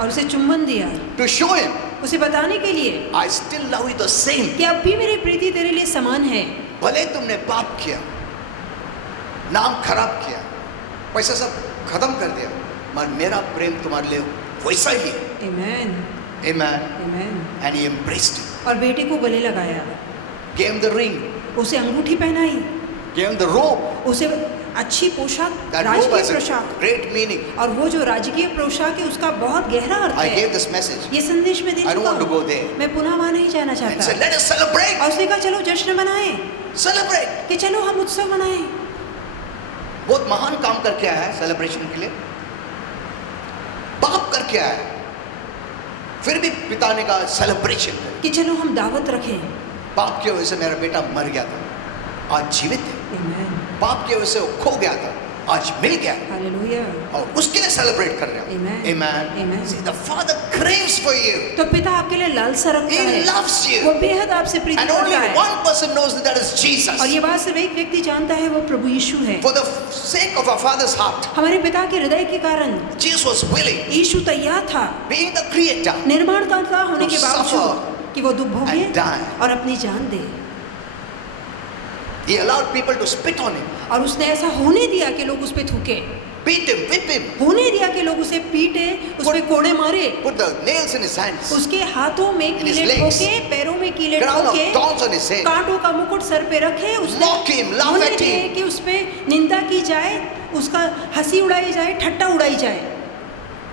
और उसे चुम्बन दिया, To show him, उसे बताने के लिए I still love you the same. कि अब भी मेरी प्रीति तेरे लिए समान है। भले तुमने पाप किया, नाम खराब किया, पैसा सब खत्म कर दिया, मगर मेरा प्रेम तुम्हारे लिए वैसा ही है। आमीन, Amen. आमीन। And he embraced him. और बेटे को गले लगाया, Gave him the ring. उसे अंगूठी पहनाई, Gave him the robe. उसे अच्छी पोशाक, That robe राजकीय has a पोशाक, great meaning. और वो जो राजकीय पोशाक है उसका बहुत गहरा अर्थ I है। gave this message. ये संदेश मैं दे I don't चुका want to हूँ। go there. मैं पुनः वहाँ नहीं जाना And चाहता। said, let us celebrate. और उसने कहा चलो जश्न मनाएं, Celebrate. कि चलो हम उत्सव मनाएं। बहुत महान काम करके आया है सेलिब्रेशन के लिए, पाप करके आया है, फिर भी पिता ने कहा सेलिब्रेशन करें। कि चलो हम दावत रखें। पाप की वजह से मेरा बेटा मर गया था, आज जीवित है। आमीन, पाप की वजह से वो खो गया था, आज मिल गया, हालेलुया। और उसके लिए सेलिब्रेट कर रहे हैं। Amen. Amen. Amen. See, the Father craves for you. तो पिता आपके लिए लालसा रखता He है, loves you. वो बेहद आपसे प्रीति And only करता है। one person knows that is Jesus. और ये बात सिर्फ एक व्यक्ति जानता है, वो प्रभु यीशु है। For the sake of our Father's heart, हमारे पिता के हृदय के कारण Jesus was willing, यीशु तैयार था, being the creator, निर्माणकर्ता होने के To बावजूद, suffer कि वो दुख भोगे and die. और अपनी जान दे। He allowed people to spit on him, और उसने ऐसा होने दिया कि लोग उस पे थूके, beat him, whip him, होने दिया कि लोग उसे पीटे, उस पे कोड़े मारे, put the nails in his hands, उसके हाथों में In his कीले legs. ठोके, पैरों में कीले crown of ठोके, thorns on his head, कांटों का मुकुट सर पे रखे, उसने mock him, laugh होने at दिए him, कि उस पे निंदा की जाए, उसका हंसी उड़ाई जाए, ठट्टा उड़ाई जाए।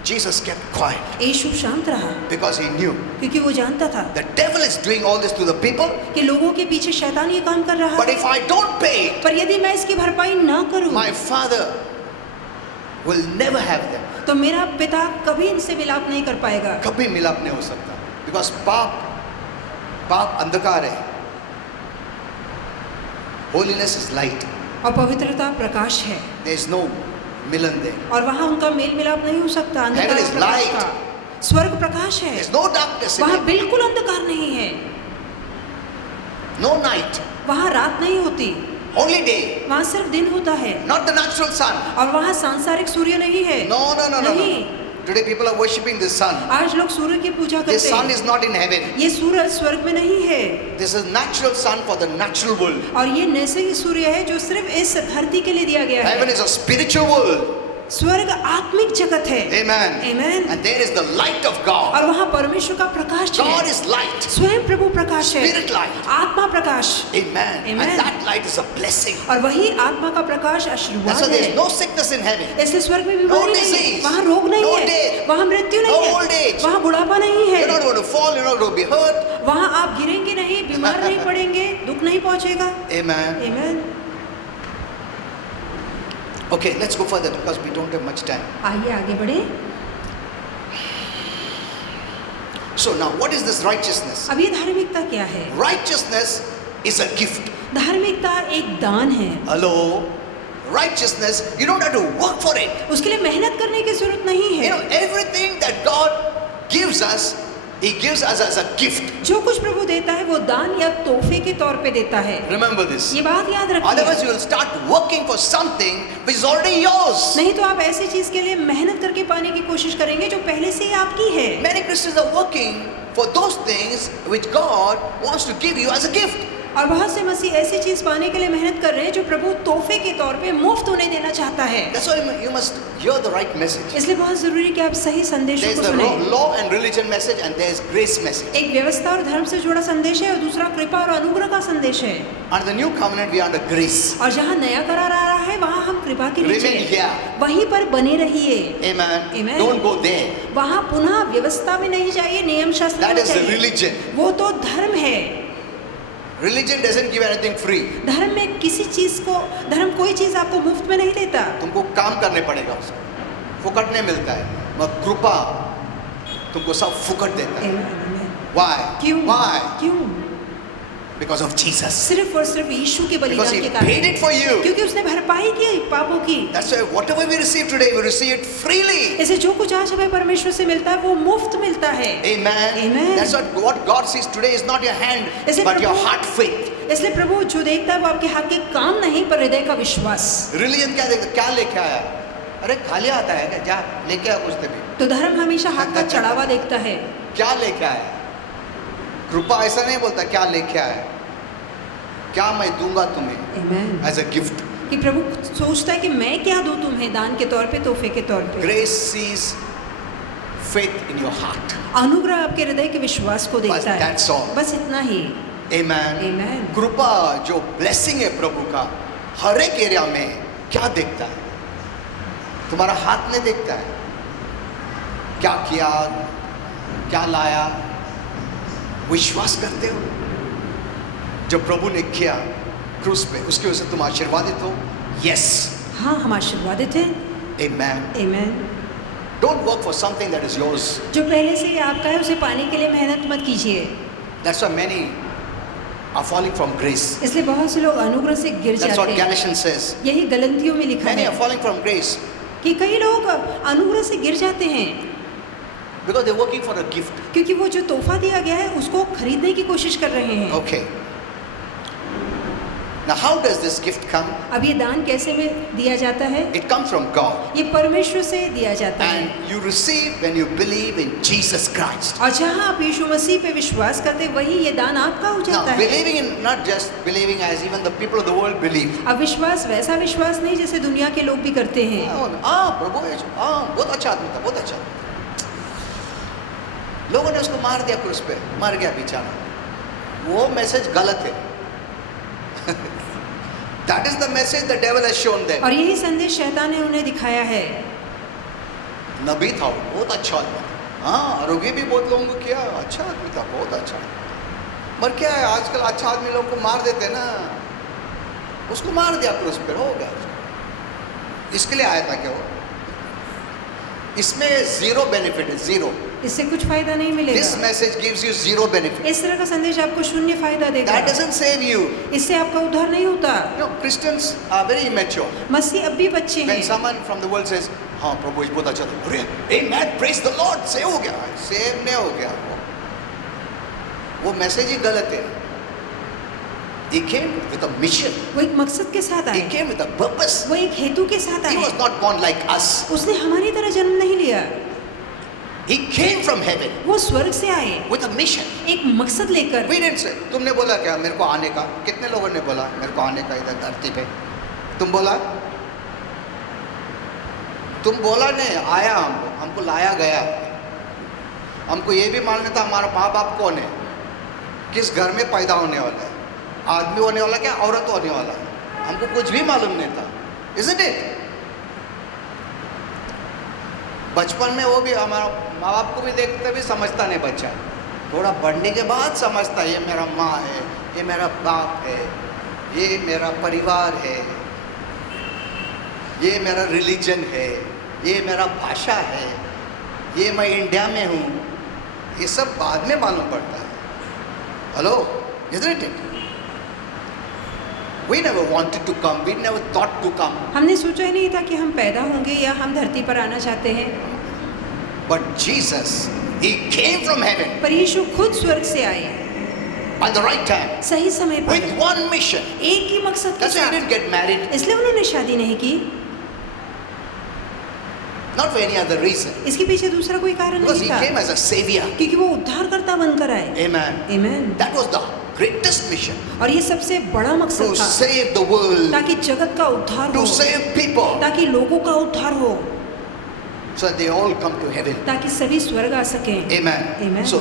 Jesus kept quiet यीशु शांत रहा because he knew क्योंकि वो जानता था the devil is doing all this to the people. कि लोगों के पीछे शैतान ये काम कर रहा But है। if I don't pay, पर यदि मैं इसकी भरपाई ना करूं my Father will never have them. तो मेरा पिता कभी इनसे मिलाप नहीं कर पाएगा। कभी मिलाप नहीं हो सकता because पाप अंधकार है, holiness is light. और पवित्रता प्रकाश है There is no Milan there. और वहाँ उनका मेल मिलाप नहीं हो सकता। अंधकार Heaven is और प्रकाश light. का स्वर्ग प्रकाश है, There is no darkness in वहाँ it. बिल्कुल अंधकार नहीं है, No night. वहाँ रात नहीं होती, Only day. वहाँ सिर्फ दिन होता है। Not the natural sun. और वहाँ सांसारिक सूर्य नहीं है। No. नहीं। Today people are worshipping the sun. आज लोग सूर्य की पूजा The करते sun हैं। is not in heaven. ये सूरज स्वर्ग में नहीं है This is natural sun for the natural world. और ये नैसर्गिक सूर्य है जो सिर्फ इस धरती के लिए दिया गया Heaven है। is a spiritual world. स्वर्ग आत्मिक जगत है। Amen. Amen. And there is the light of God. और वहाँ परमेश्वर का प्रकाश God है। is light. स्वयं प्रभु प्रकाश है, Spirit light. आत्मा प्रकाश। Amen. Amen. And that light is a blessing. और वही आत्मा का प्रकाश That's आशीर्वाद why there is है। no sickness in heaven. इसलिए स्वर्ग में बीमारी नहीं है, disease, वहाँ रोग नहीं no है, death, वहाँ मृत्यु no नहीं old है, age. वहाँ बुढ़ापा नहीं है, You're not going to fall. You're not going to be hurt. वहाँ आप गिरेंगे नहीं, बीमार नहीं पड़ेंगे, दुख नहीं पहुँचेगा। Amen. Amen. Okay, let's go further because we don't have much time. आइए आगे बढ़े। So now, what is this righteousness? अब ये धार्मिकता क्या है? Righteousness is a gift. धार्मिकता एक दान है। Hello? Righteousness, you don't have to work for it. उसके लिए मेहनत करने की जरूरत नहीं You है। know, everything that God gives us, He gives us as a gift. जो कुछ प्रभु देता है वो दान या तोहफे के तौर पे देता है। Remember this. ये बात याद रखिए। Otherwise, you will start working for something which is already yours. नहीं तो आप ऐसी चीज के लिए मेहनत करके पाने की कोशिश करेंगे जो पहले से ही आपकी है। Many Christians are working for those things which God wants to give you as a gift. और बहुत से मसीह ऐसी चीज पाने के लिए मेहनत कर रहे हैं जो प्रभु तोहफे के तौर पे मुफ्त उन्हें देना चाहता है। That's why you must hear the right message. इसलिए बहुत जरूरी है कि आप सही संदेशों There is को the सुनें। law and religion message, and there is grace message. एक व्यवस्था और धर्म से जुड़ा संदेश है और दूसरा कृपा और अनुग्रह का संदेश है। Under the new covenant, we are under grace. और जहाँ नया करार आ रहा है वहाँ हम कृपा के नीचे Remain हैं। here. वहीं पर बने रहिए। Amen. Amen. Don't go there. वहाँ पुनः व्यवस्था में नहीं जाइए, नियम शास्त्र That में is the जाइए। religion. वो तो धर्म है। Religion doesn't give anything free. धर्म में किसी चीज को, धर्म कोई चीज आपको मुफ्त में नहीं देता। तुमको काम करने पड़ेगा उसको, फुकट नहीं मिलता है। मगर कृपा तुमको सब फुकट देता है। Amen, amen. Why? क्यों? Why? क्यों? Because of Jesus. सिर्फ और सिर्फ यीशु के Because बलिदान He के paid कारण। it for you. क्योंकि उसने भरपाई की पापों की। That's why whatever we receive today, we receive it freely. ऐसे जो कुछ आज हमें परमेश्वर से मिलता है वो मुफ्त मिलता है। Amen. Amen. That's what God sees today is not your hand, Isn't but your Prabhu- heart faith. इसलिए प्रभु जो देखता है वो आपके हाथ के काम नहीं पर हृदय का विश्वास। Religion क्या देखता? क्या लेके आया? अरे खाली आता है क्या? जा लेके आ कुछ भी। तो धर्म हमेशा हाथ का चढ़ावा देखता है। क्या लेके आया? कृपा ऐसा नहीं बोलता क्या लेके आया, क्या मैं दूंगा तुम्हें Amen. as a gift. कि प्रभु सोचता है कि मैं क्या दूं तुम्हें दान के तौर पे, तोहफे के तौर पे। Grace sees faith in your heart. अनुग्रह आपके हृदय के विश्वास को देखता है। that's all. बस इतना ही। Amen. Amen. कृपा जो ब्लेसिंग है प्रभु का, हर एक एरिया में क्या देखता है? तुम्हारा हाथ नहीं देखता है, क्या किया, क्या लाया, विश्वास करते हो जो प्रभु ने किया क्रूस पे, उसकी वजह से तुम आशीर्वादित हो। यस, हाँ, हम आशीर्वादित हैं। आमेन। Amen. Don't work for something that is yours. जो पहले से ही आपका है उसे पाने के लिए मेहनत मत कीजिए। That's why many are falling from grace. इसलिए बहुत से लोग अनुग्रह से गिर दैट्स जाते व्हाट हैं। Galatians says. यही गलतियों में लिखा मेनी है आर फॉलिंग फ्रॉम ग्रेस कि कई लोग अनुग्रह से गिर जाते हैं because they are working for a gift. क्योंकि वो जो तोहफा दिया गया है उसको खरीदने की कोशिश कर रहे हैं। Okay. Now how does this gift come? अब ये दान कैसे में दिया जाता है? It comes from God. ये परमेश्वर से दिया जाता है। And you receive when you believe in Jesus Christ. और जहाँ आप यीशु मसीह पे विश्वास करते वही ये दान आपका हो Now जाता है। believing in, not just believing as even the people of the world believe. अब विश्वास वैसा विश्वास नहीं जैसे दुनिया के लोग भी करते हैं। प्रभु बहुत अच्छा आदमी था, बहुत अच्छा। लोगों ने उसको मार दिया क्रूस पे, मर गया बेचारा। वो मैसेज गलत है। That is the message the devil has shown them. और यही संदेश शैतान ने उन्हें दिखाया है। नबी था वो, बहुत अच्छा आदमी था। हाँ, आरोग्य भी बहुत लोगों को किया, अच्छा आदमी था, बहुत अच्छा। मगर क्या है, आजकल अच्छा आदमी लोग को मार देते हैं ना, उसको मार दिया क्रूस पर, हो गया। इसके लिए आया था क्या वो? इसमें जीरो बेनिफिट है, जीरो। इससे कुछ फायदा नहीं मिलेगा। This message gives you zero benefit. इस तरह का संदेश आपको शून्य फायदा देगा। That doesn't save you. इससे आपका उद्धार नहीं होता। You know, Christians are very immature. मसीह अब भी बच्चे When हैं। someone from the world says, हाँ प्रभु बहुत अच्छा था, अरे amen, praise the Lord, save हो गया। सेव नहीं हो गया वो मैसेज ही गलत है। He came with a mission. वो एक मकसद के साथ He आए, came with a purpose. वो एक हेतु के साथ He आए। was not born like us. उसने हमारी तरह जन्म नहीं लिया, He came from heaven वो स्वर्ग से आए with a mission. एक मकसद लेकर। We didn't say, तुमने बोला क्या मेरे को आने का? कितने लोगों ने बोला मेरे को आने का इधर धरती पे? तुम बोला? तुम बोला नहीं, आया हमको लाया गया। हमको ये भी मालूम था हमारा माँ बाप कौन है, किस घर में पैदा होने वाला है, आदमी होने वाला क्या औरत होने वाला है, हमको कुछ भी मालूम नहीं था। Isn't it? बचपन में वो भी हमारा माँ बाप को भी देखते भी समझता नहीं बच्चा, थोड़ा बढ़ने के बाद समझता ये मेरा माँ है, ये मेरा बाप है, ये मेरा परिवार है, ये मेरा रिलीजन है, ये मेरा भाषा है, ये मैं इंडिया में हूँ, ये सब बाद में मालूम पड़ता है। Hello, isn't it? We never wanted to come, we never thought to come. हमने सोचा ही नहीं था कि हम पैदा होंगे या हम धरती पर आना चाहते हैं। But Jesus, He came from heaven पर यीशु खुद स्वर्ग से आए at the right time सही समय पर, with one mission. एक ही मकसद के That's why He साथ। didn't get married, इसलिए उन्होंने शादी नहीं की, not for any other reason. इसके पीछे दूसरा कोई कारण Because नहीं He था, came as a savior. क्योंकि वो उद्धारकर्ता बनकर आए। Amen. आमीन। That was the greatest mission, और ये सबसे बड़ा मकसद to था, save the world, ताकि जगत का उद्धार हो, to save people, ताकि लोगों का उद्धार हो, so that they all come to heaven. ताकि सभी स्वर्ग आ सकें। Amen. Amen. So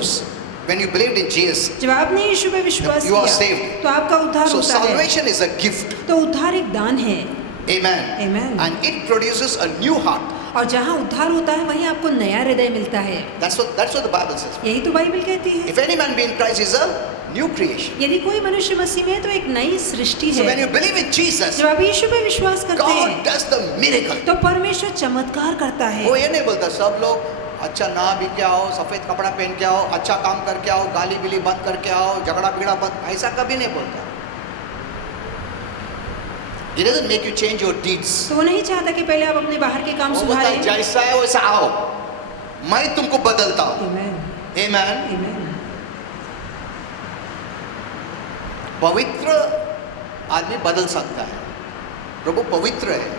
when you believed in Jesus, जब आपने यीशु पे विश्वास You are किया saved. तो आपका उद्धार so होता है। salvation is a gift. तो उद्धार एक दान है। Amen. Amen. And it produces a new heart. और जहाँ उद्धार होता है वहीं आपको नया हृदय मिलता है। That's what the Bible says. यही तो बाइबल कहती है। If any man be in Christ, he is a new creation. यदि कोई मनुष्य मसीह में है तो एक नई सृष्टि So when है। you believe in Jesus, जब आप यीशु पे विश्वास करते God हैं does the miracle. तो परमेश्वर चमत्कार करता है। वो ये नहीं बोलता सब लोग अच्छा नहा भी के आओ, सफेद कपड़ा पहन के आओ, अच्छा काम करके आओ, गाली बिली बंद करके आओ, झगड़ा बिगड़ा बंद, ऐसा कभी नहीं बोलता। He doesn't make you change your deeds. तो वो नहीं चाहता कि पहले आप अपने बाहर के काम वो बोलता है सुधारें। जैसा है वैसा आओ, मैं तुमको बदलता हूँ। Amen. Amen. Amen. पवित्र आदमी बदल सकता है, प्रभु पवित्र है।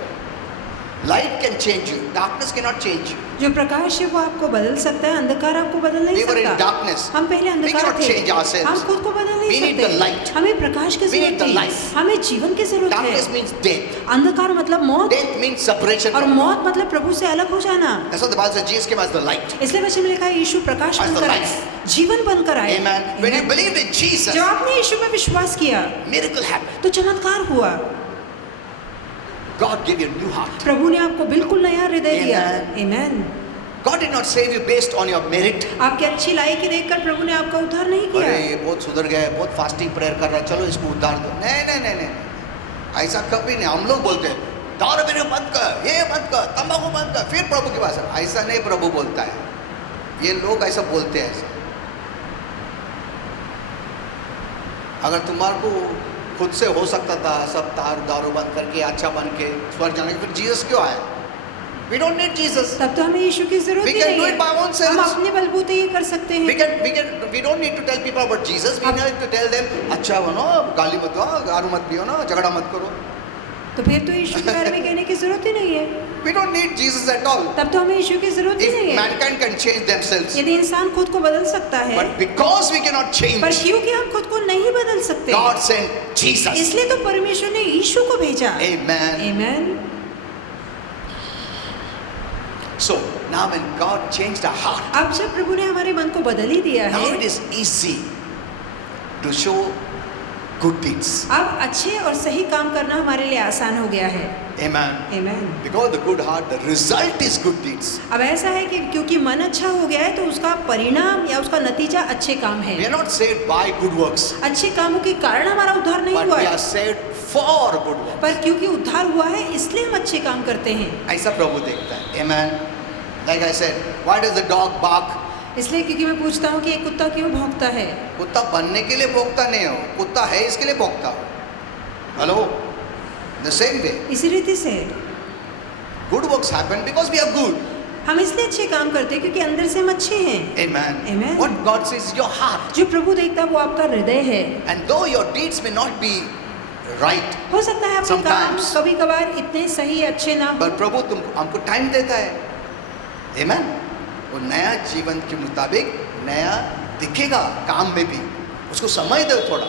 Light can change you, darkness can not change you. जो प्रकाश है वो आपको बदल सकता है, अंधकार आपको बदल नहीं We were in सकता। darkness. हम पहले We अंधकार cannot थे, change ourselves. हम खुद को बदल We नहीं need the light. सकते। हमें प्रकाश की We need जरूरत the है, light. हमें जीवन की जरूरत Darkness है। means death. अंधकार मतलब मौत, Death means separation और from God. मौत मतलब प्रभु से अलग हो जाना। That's what the Bible says. Jesus came as the light. इसलिए वचन में लिखा है यीशु प्रकाश As the बनकर light. आए, जीवन बनकर आए। Amen. When you Amen. believed in Jesus, जब आपने यीशु पे विश्वास किया miracle happened. तो चमत्कार हुआ। God gave you a new heart. प्रभु ने आपको बिल्कुल नया हृदय दिया। Amen. आमीन। God did not save you based on your merit. आपकी अच्छी लायकी देखकर प्रभु ने आपका उद्धार नहीं किया। अरे ये बहुत सुधर गया है, बहुत फास्टिंग प्रेयर कर रहा है, चलो इसको उद्धार दो। नहीं नहीं नहीं नहीं, ऐसा कभी नहीं। हम लोग बोलते हैं दारू पीने मत कर, ये मत कर, तंबाकू मत कर, फिर प्रभु के पास। ऐसा नहीं प्रभु बोलता है, ये लोग ऐसा बोलते हैं। ऐसा अगर तुम्हारे को खुद से हो सकता था सब दारू बंद करके अच्छा बन के स्वर्ग जाने के, फिर जीसस क्यों आया? We don't need Jesus. तब तो हमें यीशु की जरूरत We ही can नहीं do है। it by our own selves. हम अपने बलबूते ये कर सकते हैं। We don't need to tell people about Jesus. We need to tell them अच्छा बनो, गाली मत दो, दारू मत पियो ना, झगड़ा मत करो। तो फिर तो यीशु के बारे में कहने की जरूरत ही नहीं है। We don't need Jesus at all. तब तो हमें यीशु की जरूरत ही If नहीं है। mankind can change themselves, यदि इंसान खुद को बदल सकता है, but because we cannot change, पर क्योंकि हम खुद को नहीं बदल सकते, God sent Jesus. इसलिए तो परमेश्वर ने यीशु को भेजा। Amen. आमीन। So now when God changed our heart, अब जब प्रभु ने हमारे मन को बदल ही दिया now है, it is easy to show good deeds. अब अच्छे और सही काम करना हमारे लिए आसान हो गया है। Amen. आमीन। Because the good heart, the result is good deeds. अब ऐसा है कि क्योंकि मन अच्छा हो गया है तो उसका परिणाम या उसका नतीजा अच्छे काम है। We are not saved by good works, अच्छे कामों के कारण हमारा उद्धार नहीं but हुआ we है, are saved for good works. पर क्योंकि उद्धार हुआ है इसलिए हम अच्छे काम करते हैं। ऐसा प्रभु देखता है। Amen. Like I said, why does the dog bark? इसलिए क्योंकि मैं पूछता हूँ कि एक कुत्ता क्यों भौंकता है? कुत्ता बनने के लिए भौंकता नहीं हो, कुत्ता है इसके लिए भौंकता हो। हेलो, the same way, इसी रीति से good works happen because we are good. हम इसलिए अच्छे काम करते हैं क्योंकि अंदर से हम अच्छे हैं। Amen. Amen. What God sees is your heart. जो प्रभु देखता है वो आपका हृदय है। And though your deeds may not be right, हो सकता है आपके काम Sometimes. कभी कभार इतने सही अच्छे ना हो, but प्रभु तुम हमको टाइम देता है। Amen. वो नया जीवन के मुताबिक नया दिखेगा काम में भी, उसको समय दो थोड़ा।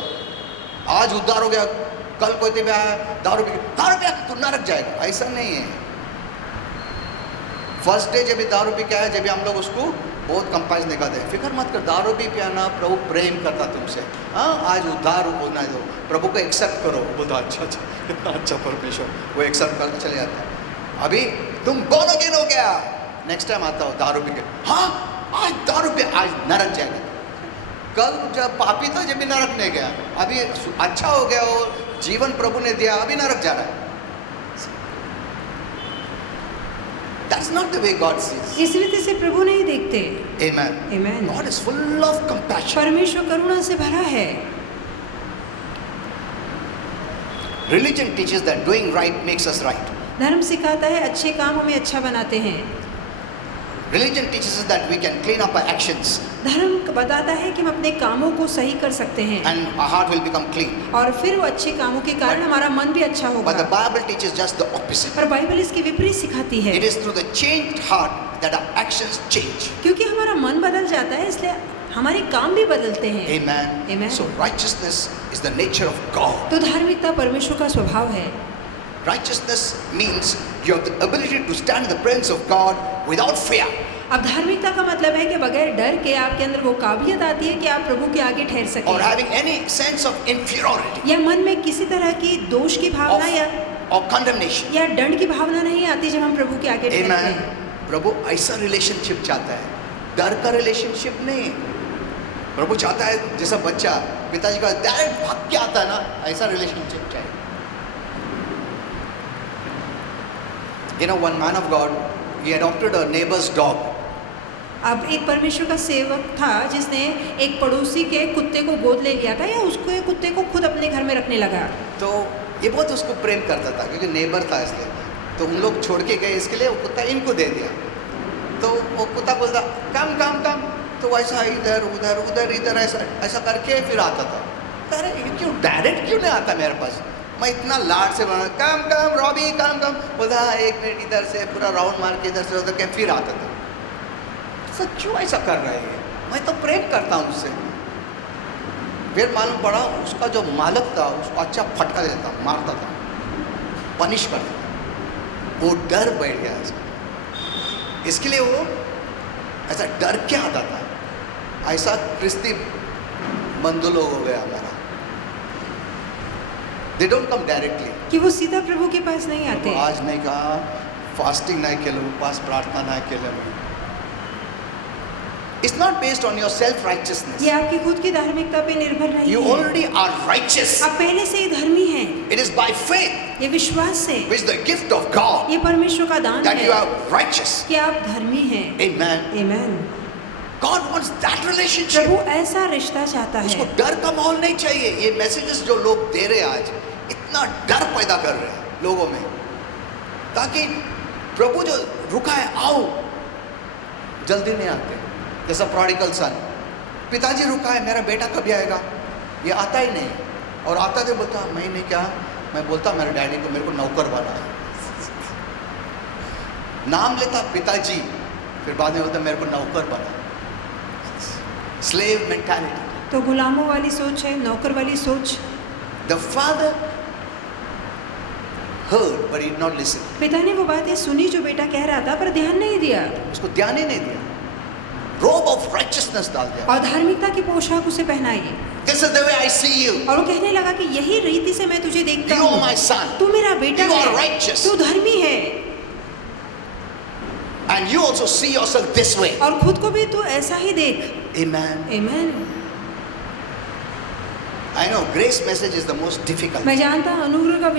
आज उद्धार हो गया, कल कोई भी आया दारू पी तू नरक जाएगा, ऐसा नहीं है। फर्स्ट डे जब भी दारू पी के आया, जब भी हम लोग उसको बहुत कंपाइज निकालते हैं, फिक्र मत कर, दारू भी पियाना, प्रभु प्रेम करता तुमसे। हाँ, आज उद्धार होना दो, प्रभु को एक्सेप्ट करो। बोलता अच्छा अच्छा, कितना अच्छा परमेश्वर, वो एक्सेप्ट करके चले जाता है। अभी तुम बोर्न अगेन हो गया, नेक्स्ट टाइम आता हो दारू पी के, हाँ आज दारू पी, आज नरक जाएगा। कल जब पापी था जब भी नरक नहीं गया, अभी अच्छा हो गया, वो जीवन प्रभु ने दिया, अभी नरक जा रहा है। That's not the way God sees. इस रीति से प्रभु नहीं देखते। Amen. Amen. God is full of compassion. परमेश्वर करुणा से भरा है। Religion teaches that doing right makes us right. धर्म सिखाता है अच्छे काम हमें अच्छा बनाते हैं। Religion teaches us that we can clean up our actions धर्म बताता है कि हम अपने कामों को सही कर सकते हैं and our heart will become clean. और फिर वो अच्छे कामों के कारण हमारा मन भी अच्छा But the होगा। Bible teaches just the opposite. पर बाइबल इसके विपरीत सिखाती है। It is through the changed heart that our actions change. क्योंकि हमारा मन बदल जाता है इसलिए हमारे काम भी बदलते हैं। Amen. Amen. So righteousness is the nature of God. तो धार्मिकता परमेश्वर का स्वभाव है। Righteousness means you have the ability to stand in the presence of God without fear. अब धार्मिकता का मतलब है कि बगैर डर के आपके अंदर वो काबिलियत आती है कि आप प्रभु के आगे ठहर Or सकें, having any sense of inferiority या मन में किसी तरह की दोष की भावना or condemnation. या दंड की भावना नहीं आती जब हम प्रभु के आगे ठहरते Amen. हैं। प्रभु ऐसा रिलेशनशिप चाहता है, डर का रिलेशनशिप नहीं। प्रभु चाहता है जैसा बच्चा पिताजी का डायरेक्ट भाग के आता है ना, ऐसा रिलेशनशिप चाहिए। You know, one man of God, he adopted a neighbor's dog. अब एक परमेश्वर का सेवक था जिसने एक पड़ोसी के कुत्ते को गोद ले लिया था या उसको कुत्ते को खुद अपने घर में रखने लगा। तो ये बहुत उसको प्रेम करता था क्योंकि नेबर था इसलिए। तो हम लोग छोड़ के गए, इसके लिए वो कुत्ता इनको दे दिया। तो वो कुत्ता बोलता कम कम कम, तो वैसा इधर उधर उधर इधर ऐसा ऐसा करके फिर आता था। अरे ये क्यों डायरेक्ट क्यों नहीं आता मेरे पास? मैं इतना लाड से बना कम कम रॉबी कम कम बोला, एक मिनट इधर से पूरा राउंड मार के इधर से उधर के फिर आता था। तो क्यों ऐसा कर रहे हैं? मैं तो प्रेम करता हूँ उससे। फिर मालूम पड़ा उसका जो मालिक था उसको अच्छा फटका देता, मारता था, पनिश करता था। वो डर बैठ गया इसका, इसके लिए वो ऐसा डर के आता था। ऐसा क्रिस्ती बंधु लोग हो गया हमारा। They don't come directly. कि वो सीधा प्रभु के पास नहीं आते। आज नहीं कहा, फास्टिंग नहीं के लिए, उपवास प्रार्थना नहीं के लिए। It's not based on your self-righteousness. ये आपकी खुद की धार्मिकता पे निर्भर नहीं You है। already are righteous. आप पहले से ही धर्मी हैं। It is by faith, ये विश्वास से, which is the gift of God, ये परमेश्वर का दान that you है are righteous. कि आप धर्मी हैं। Amen. आमीन। God wants that relationship. प्रभु ऐसा रिश्ता चाहता उसको है। डर का माहौल नहीं चाहिए। ये मैसेजेस जो लोग दे रहे हैं आज, इतना डर पैदा कर रहे हैं लोगों में, ताकि प्रभु जो रुका है आओ, जल्दी नहीं आते। जैसा प्रोडिगल सन, पिताजी रुका है, मेरा बेटा कभी आएगा, ये आता ही नहीं। और आता तो बोलता मैं नहीं, क्या मैं बोलता मेरे डैडी को मेरे को नौकर बना, नाम लेता पिताजी, फिर बाद में बोलता मेरे को नौकर बना। Slave mentality. तो गुलामों वाली सोच है, नौकर वाली सोच। The father heard but he did not listen. पिता ने वो बातें सुनी जो बेटा कह रहा था, पर ध्यान नहीं दिया। उसको ध्यान ही नहीं दिया। robe of righteousness डाल दिया. और धार्मिकता की पोशाक उसे पहनाई. This is the way I see you. और वो कहने लगा कि यही रीति से मैं तुझे देखता You are हूँ. my son. तू मेरा बेटा You are है. righteous. तू धर्मी है. And you also see yourself this way. और खुद को भी तू ऐसा ही देख. Amen. Amen. I know grace message is the most difficult. मैं जानता हूँ अनुग्रह का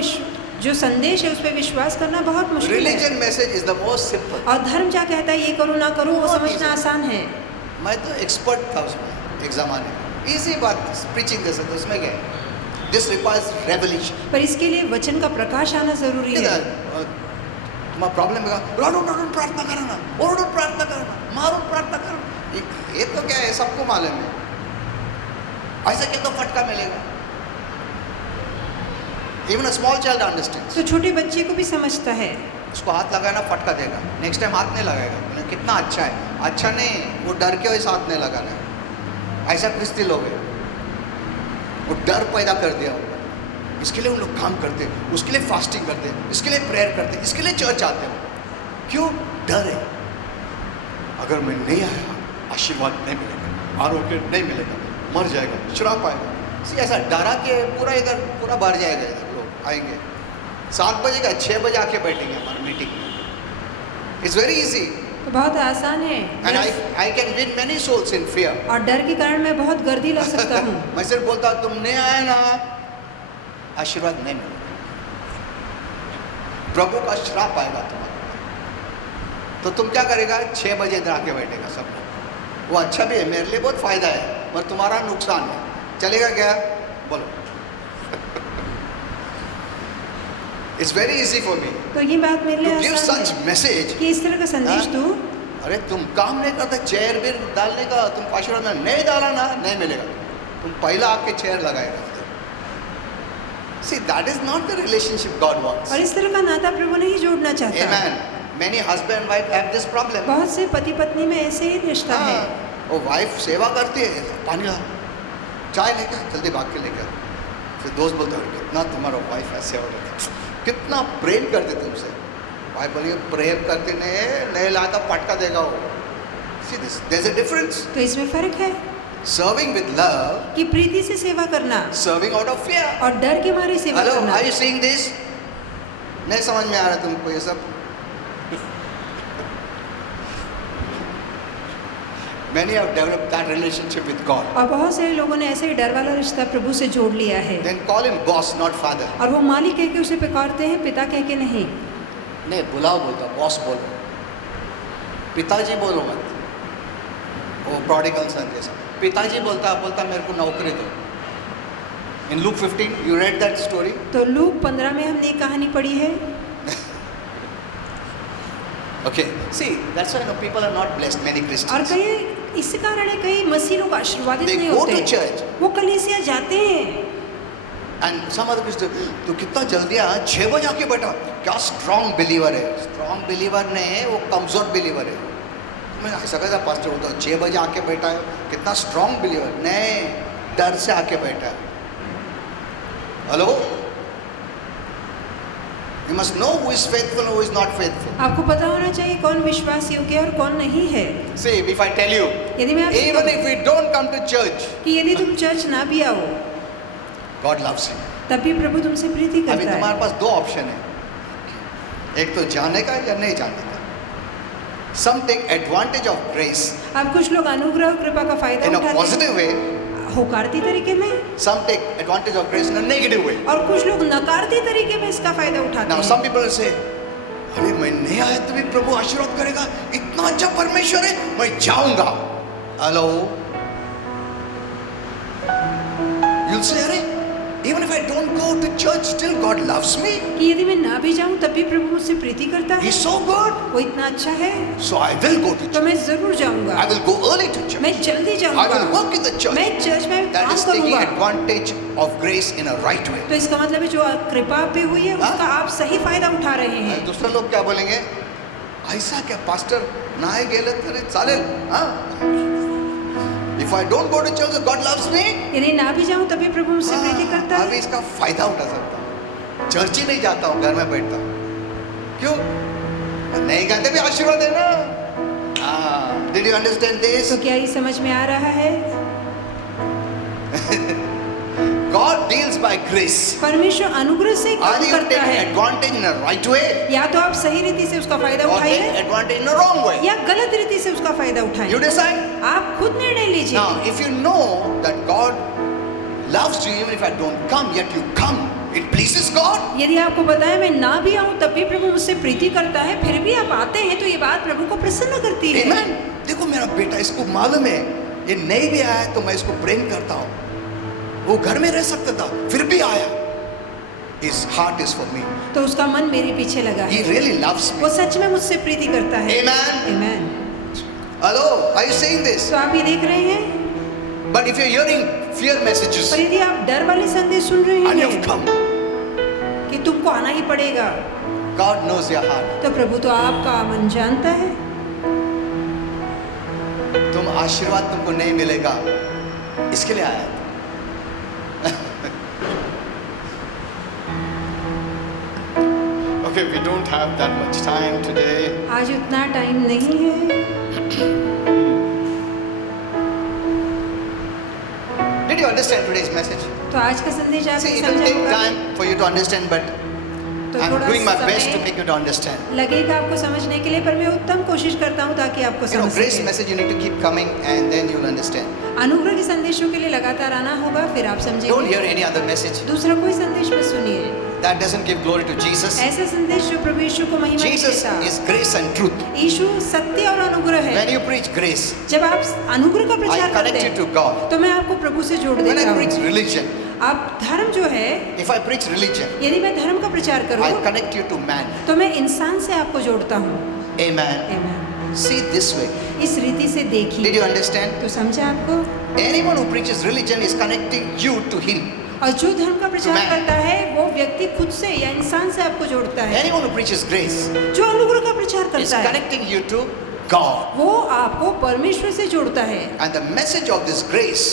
जो संदेश है उस पर विश्वास करना बहुत मुश्किल है. Religion message is the most simple. और धर्म क्या कहता है ये करो ना करो वो बहुत समझना easy. आसान है. मैं तो एक्सपर्ट था उसमें एक ज़माने में. Easy बात प्रीचिंग जैसे तो उसमें क्या है? This requires revelation. पर इसके लिए वचन का प्रकाश आना जरूरी है. तुम्हारा प्रॉब्लम है रोड प्रार्थना करना, और प्रार्थना करना, मारो प्रार्थना करना. ये तो क्या है सबको मालूम है. ऐसा क्या तो फटका मिलेगा. Even a small child understands. तो छोटे बच्चे को भी समझता है. उसको हाथ लगाना फटका देगा. नेक्स्ट टाइम हाथ नहीं लगाएगा. बोले कितना अच्छा है. अच्छा नहीं, वो डर के वैसे हाथ नहीं लगाना है. ऐसा क्रिस्ती लोग हैं. वो डर पैदा कर दिया होगा. इसके लिए उन लोग काम करते हैं, उसके लिए फास्टिंग करते हैं, इसके लिए प्रेयर करते हैं, इसके लिए चर्च आते हैं. क्यों? डर है. अगर मैं नहीं आया आशीर्वाद नहीं मिलेगा, आरोग्य नहीं मिलेगा, मर जाएगा, श्राप आएगा. ऐसा डरा के पूरा इधर पूरा भर जाएगा. इधर लोग आएंगे 7 बजे का 6 बजे आके बैठेंगे हमारे मीटिंग में. It's very easy. तो बहुत आसान है. And I can win many souls in fear. और डर के कारण मैं बहुत गर्दी ला सकता हूँ. मैं सिर्फ बोलता हूँ तुम नहीं आए ना आशीर्वाद नहीं मिलेगा. प्रभु का श्राप आएगा तुम्हारे. तो तुम क्या करेगा? 6 बजे इधर आके बैठेगा सब लोग. वो अच्छा भी है, मेरे लिए बहुत फायदा है, पर तुम्हारा नुकसान है. चलेगा क्या? बोलो. It's very easy for me तो ये बात मेरे टू लिए गिव आसान सच है मैसेज. कि इस तरह का संदेश हाँ? दूं. अरे तुम काम नहीं करते, चेयर भी डालने का तुम आशीर्वाद में नहीं डाला ना, नहीं मिलेगा. तुम पहला आके चेयर लगाएगा. See, that is not the relationship God wants. और इस तरह का नाता प्रभु नहीं जोड़ना चाहता. Amen. Many husband and wife have this problem. बहुत से पति पत्नी में ऐसे ही रिश्ता है. वो वाइफ सेवा करती है, पानी ला, चाय लेकर जल्दी भाग के लेकर. फिर दोस्त बोलते हैं कितना तुम्हारा वाइफ ऐसे हो रहा है, कितना प्रेम करते तुमसे. वाइफ बोलिए प्रेम करते नहीं लाता पटका देगा वो. See this, there's a difference. तो इसमें फर्क है. Serving with love, कि प्रीति से सेवा करना serving out of fear. और डर के मारे सेवा Hello, करना. are you seeing this? नहीं समझ में आ रहा तुमको ये सब? Many have developed that relationship with God. और बहुत सारे लोगों ने ऐसे ही डर वाला रिश्ता प्रभु से जोड़ लिया है. Then call him boss, not father. और वो मालिक कह के उसे पुकारते हैं, पिता कह के नहीं. नहीं बुलाओ बोलता, बॉस बोलो, पिताजी बोलो मत. वो prodigal son जैसा पिताजी बोलता मेरे को नौकरी दो. In Luke 15, you read that story? तो लूक 15 में हमने एक कहानी पढ़ी है. Okay, see, that's why people are not blessed. Many और Christians. कई इस कारण है कई मसीह लोग आशीर्वादित They नहीं go होते. to church. वो कलीसिया जाते हैं. And some other Christians, तो कितना जल्दी आया 6 बजे आके बैठा. क्या strong believer है. Strong believer नहीं, वो कमजोर believer है. मैं ऐसा कैसा पास्टर होता हूँ 6 बजे आके बैठा है, कितना स्ट्रॉन्ग बिलीवर. नहीं, डर से आके बैठा है. Hello, you must know who is faithful, who is not faithful. आपको पता होना चाहिए कौन विश्वास योग्य है और कौन नहीं है. See, if I tell you, यदि मैं आपसे even कहूं if we don't come to church, कि यदि तुम चर्च ना भी आओ God loves you. तब भी प्रभु तुमसे प्रीति अभी करता है. तुम्हारे पास 2 ऑप्शन है, एक तो जाने का या नहीं जाने का. Some take advantage of grace अब कुछ लोग अनुग्रह और कृपा का फायदा in a उठाते positive way. हैं होकारती तरीके में. Some take advantage of grace in a negative way. और कुछ लोग नकारती तरीके में इसका फायदा उठाते Now हैं. some people will say, अरे मैं नहीं आया तो भी प्रभु आशीर्वाद करेगा, इतना अच्छा परमेश्वर है, मैं जाऊंगा. हेलो, you'll say, अरे even if I don't go to church, still God loves me. कि यदि मैं ना भी जाऊं तब भी प्रभु मुझसे प्रीति करता है. He's so good. वो इतना अच्छा है So I will go to तो church. मैं जरूर जाऊंगा. I will go early to church. मैं जल्दी I जाऊंगा. will work in the church. मैं चर्च में That काम is taking करूंगा. advantage of grace in a right way. तो इसका मतलब है जो कृपा आप पे हुई है हाँ? उसका आप सही फायदा उठा रहे हैं. दूसरे लोग क्या बोलेंगे, ऐसा क्या पास्टर नाही गेले तरी चालेल. हाँ, If I don't go to church, God loves me. यदि ना भी जाऊं तभी प्रभु मुझसे प्रीति करता अभी है. इसका फायदा उठा सकता हूँ. चर्च ही नहीं जाता हूँ, घर में बैठता हूँ. क्यों? नहीं कहते भी आशीर्वाद है ना. Did you understand this? तो क्या ये समझ में आ रहा है? God deals by grace. परमेश्वर अनुग्रह से काम Either you करता take है। advantage in a right way या तो आप सही रीति से उसका फायदा or take उठाइए advantage in a wrong way. या गलत रीति से उसका फायदा You उठाइए। decide. आप खुद निर्णय लीजिए। Now, if you know that God loves you, even if I don't come, yet you come, it pleases God. यदि आपको पता है मैं ना भी आऊं तब भी प्रभु मुझसे प्रीति करता है, फिर भी आप आते हैं तो ये बात प्रभु को प्रसन्न करती है। Amen. देखो मेरा बेटा, इसको मालूम है ये नहीं भी आया तो मैं इसको प्रेम करता हूँ। वो घर में रह सकता था, फिर भी आया। His heart is for me. तो उसका मन मेरे पीछे लगा He है। really loves me. वो सच में मुझसे प्रीति करता है। Amen. Amen. Hello, are you saying this? तो आप ये देख रहे हैं? But if you're hearing fear messages पर यदि आप डर वाले संदेश सुन रहे and you've हैं come, कि तुमको आना ही पड़ेगा, God knows your heart. तो प्रभु तो आपका मन जानता है। तुम आशीर्वाद तुमको नहीं मिलेगा, इसके लिए आया था। Okay, we don't have that much time today. आज उतना टाइम नहीं है। Did you understand today's message? तो आज का संदेश See, आपने it will समझा take होगा। time for you to understand, but तो I'm थोड़ा doing my best to समय make you to understand. लगेगा आपको समझने के लिए, पर मैं उत्तम कोशिश करता हूँ ताकि आपको You know, समझ grace सके। message you need to keep coming and then you'll understand. अनुग्रह के संदेशों के लिए लगातार आना होगा, फिर आप Don't समझेंगे। hear any other message. दूसरा कोई संदेश मत सुनिए, That doesn't give glory to Jesus. ऐसा संदेश जो प्रभु यीशु को महिमा नहीं Jesus देता। is grace and truth. यीशु सत्य और अनुग्रह When है। you preach grace, जब आप अनुग्रह का I प्रचार करते connect you हैं to God. तो मैं आपको प्रभु से जोड़ When देता I preach हूँ। religion, आप धर्म जो है, if I preach religion, यदि मैं धर्म का प्रचार I करूँ connect you to man. तो मैं इंसान से आपको जोड़ता हूँ। Amen. Amen. See this way. इस रीति से Did देखिए। you understand? तो समझा आपको? Anyone who preaches religion is connecting you to him. और जो धर्म का प्रचार man. करता है वो व्यक्ति खुद से या इंसान से आपको जोड़ता है। Anyone who preaches grace जो अनुग्रह का प्रचार is करता है connecting you to God. वो आपको परमेश्वर से जोड़ता है। And the message of this grace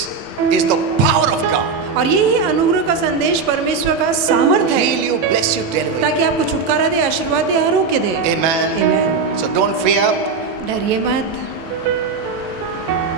is the power of God. और यही अनुग्रह का संदेश परमेश्वर का सामर्थ है Heal you, bless you, deliver you. ताकि आपको छुटकारा दे, आशीर्वाद दे, आरोग्य दे। Amen. Amen. So don't fear. डरिए मत,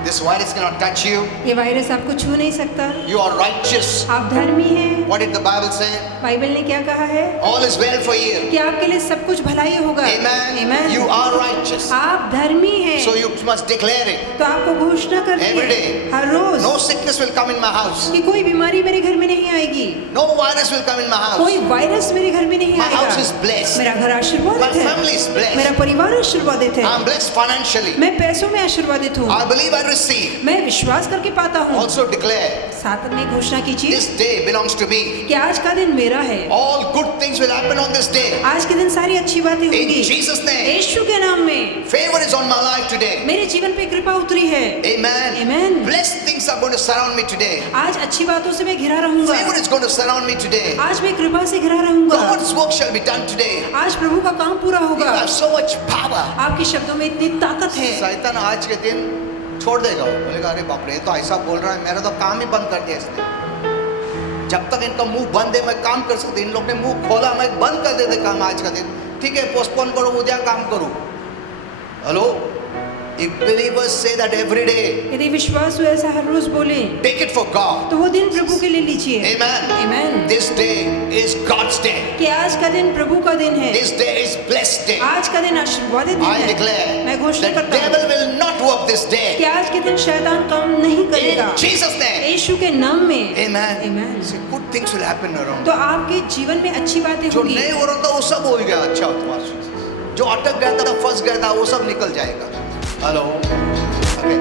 This virus cannot touch you. ये वायरस आपको छू नहीं सकता। You are righteous. आप धर्मी हैं। What did the Bible say? Bible ने क्या कहा है? All is well for you. कि आपके लिए सब कुछ भलाई होगा। Amen. Amen. You are righteous. आप धर्मी हैं। So you must declare it. तो आपको घोषणा करनी Every है day. Her rose No sickness will come in my house. कि कोई बीमारी मेरे घर में नहीं आएगी, No virus will come in my कोई house. वायरस मेरे घर में नहीं My house is आएगा। blessed. मेरा घर My आशीर्वादित family is है, blessed. मेरा परिवार आशीर्वादित है, I'm blessed financially. मैं पैसों में आशीर्वादित हूँ, I believe I receive. मैं विश्वास करके पाता हूँ। Also declare, साथ में घोषणा कीजिए this day belongs to me. कि आज का दिन मेरा है, All good things will happen on this day. आज के दिन सारी अच्छी बातें In होंगी Jesus' name. यीशु के नाम में। Favor is on my life today. मेरे जीवन पे कृपा उतरी है। Amen. Amen. Blessed things are going to surround me today. आज अच्छी बातों से मैं घिरा रहूंगा, Favor is going to surround me today. आज मैं कृपा से घिरा रहूंगा, God's work shall be done today. आज प्रभु का काम पूरा You होगा। have so much power. आपके शब्दों में इतनी ताकत है। शैतान आज के दिन छोड़ देगा, वो बोलेगा अरे बाप रे, ये तो ऐसा बोल रहा है, मेरा तो काम ही बंद कर दिया इसने। जब तक इनका मुंह बंद है मैं काम कर सकती, इन लोग ने मुंह खोला मैं बंद कर देते काम आज का दिन। ठीक है, पोस्टपोन करो, उद्या काम करो। Hello, if believers say that every day, यदि विश्वास हो ऐसा हर रोज बोले take it for God. तो वो दिन प्रभु के लिए लीजिए। Amen. Amen. This day is God's day. कि आज का दिन प्रभु का दिन है, This day is blessed day. आज का दिन आशीर्वादित दिन I है। declare मैं घोषणा the करता devil हूँ will not work this कि day. आज के दिन शैतान काम नहीं करेगा। In Jesus' name. यीशु के नाम में। Amen. Amen. See, good things will happen around. तो आपके जीवन में अच्छी बातें जो होंगी। नहीं हो रहा था वो सब हो गया अच्छा तुम्हारा। जो अटक गया था, फंस गया था, वो सब निकल जाएगा। Hello, okay.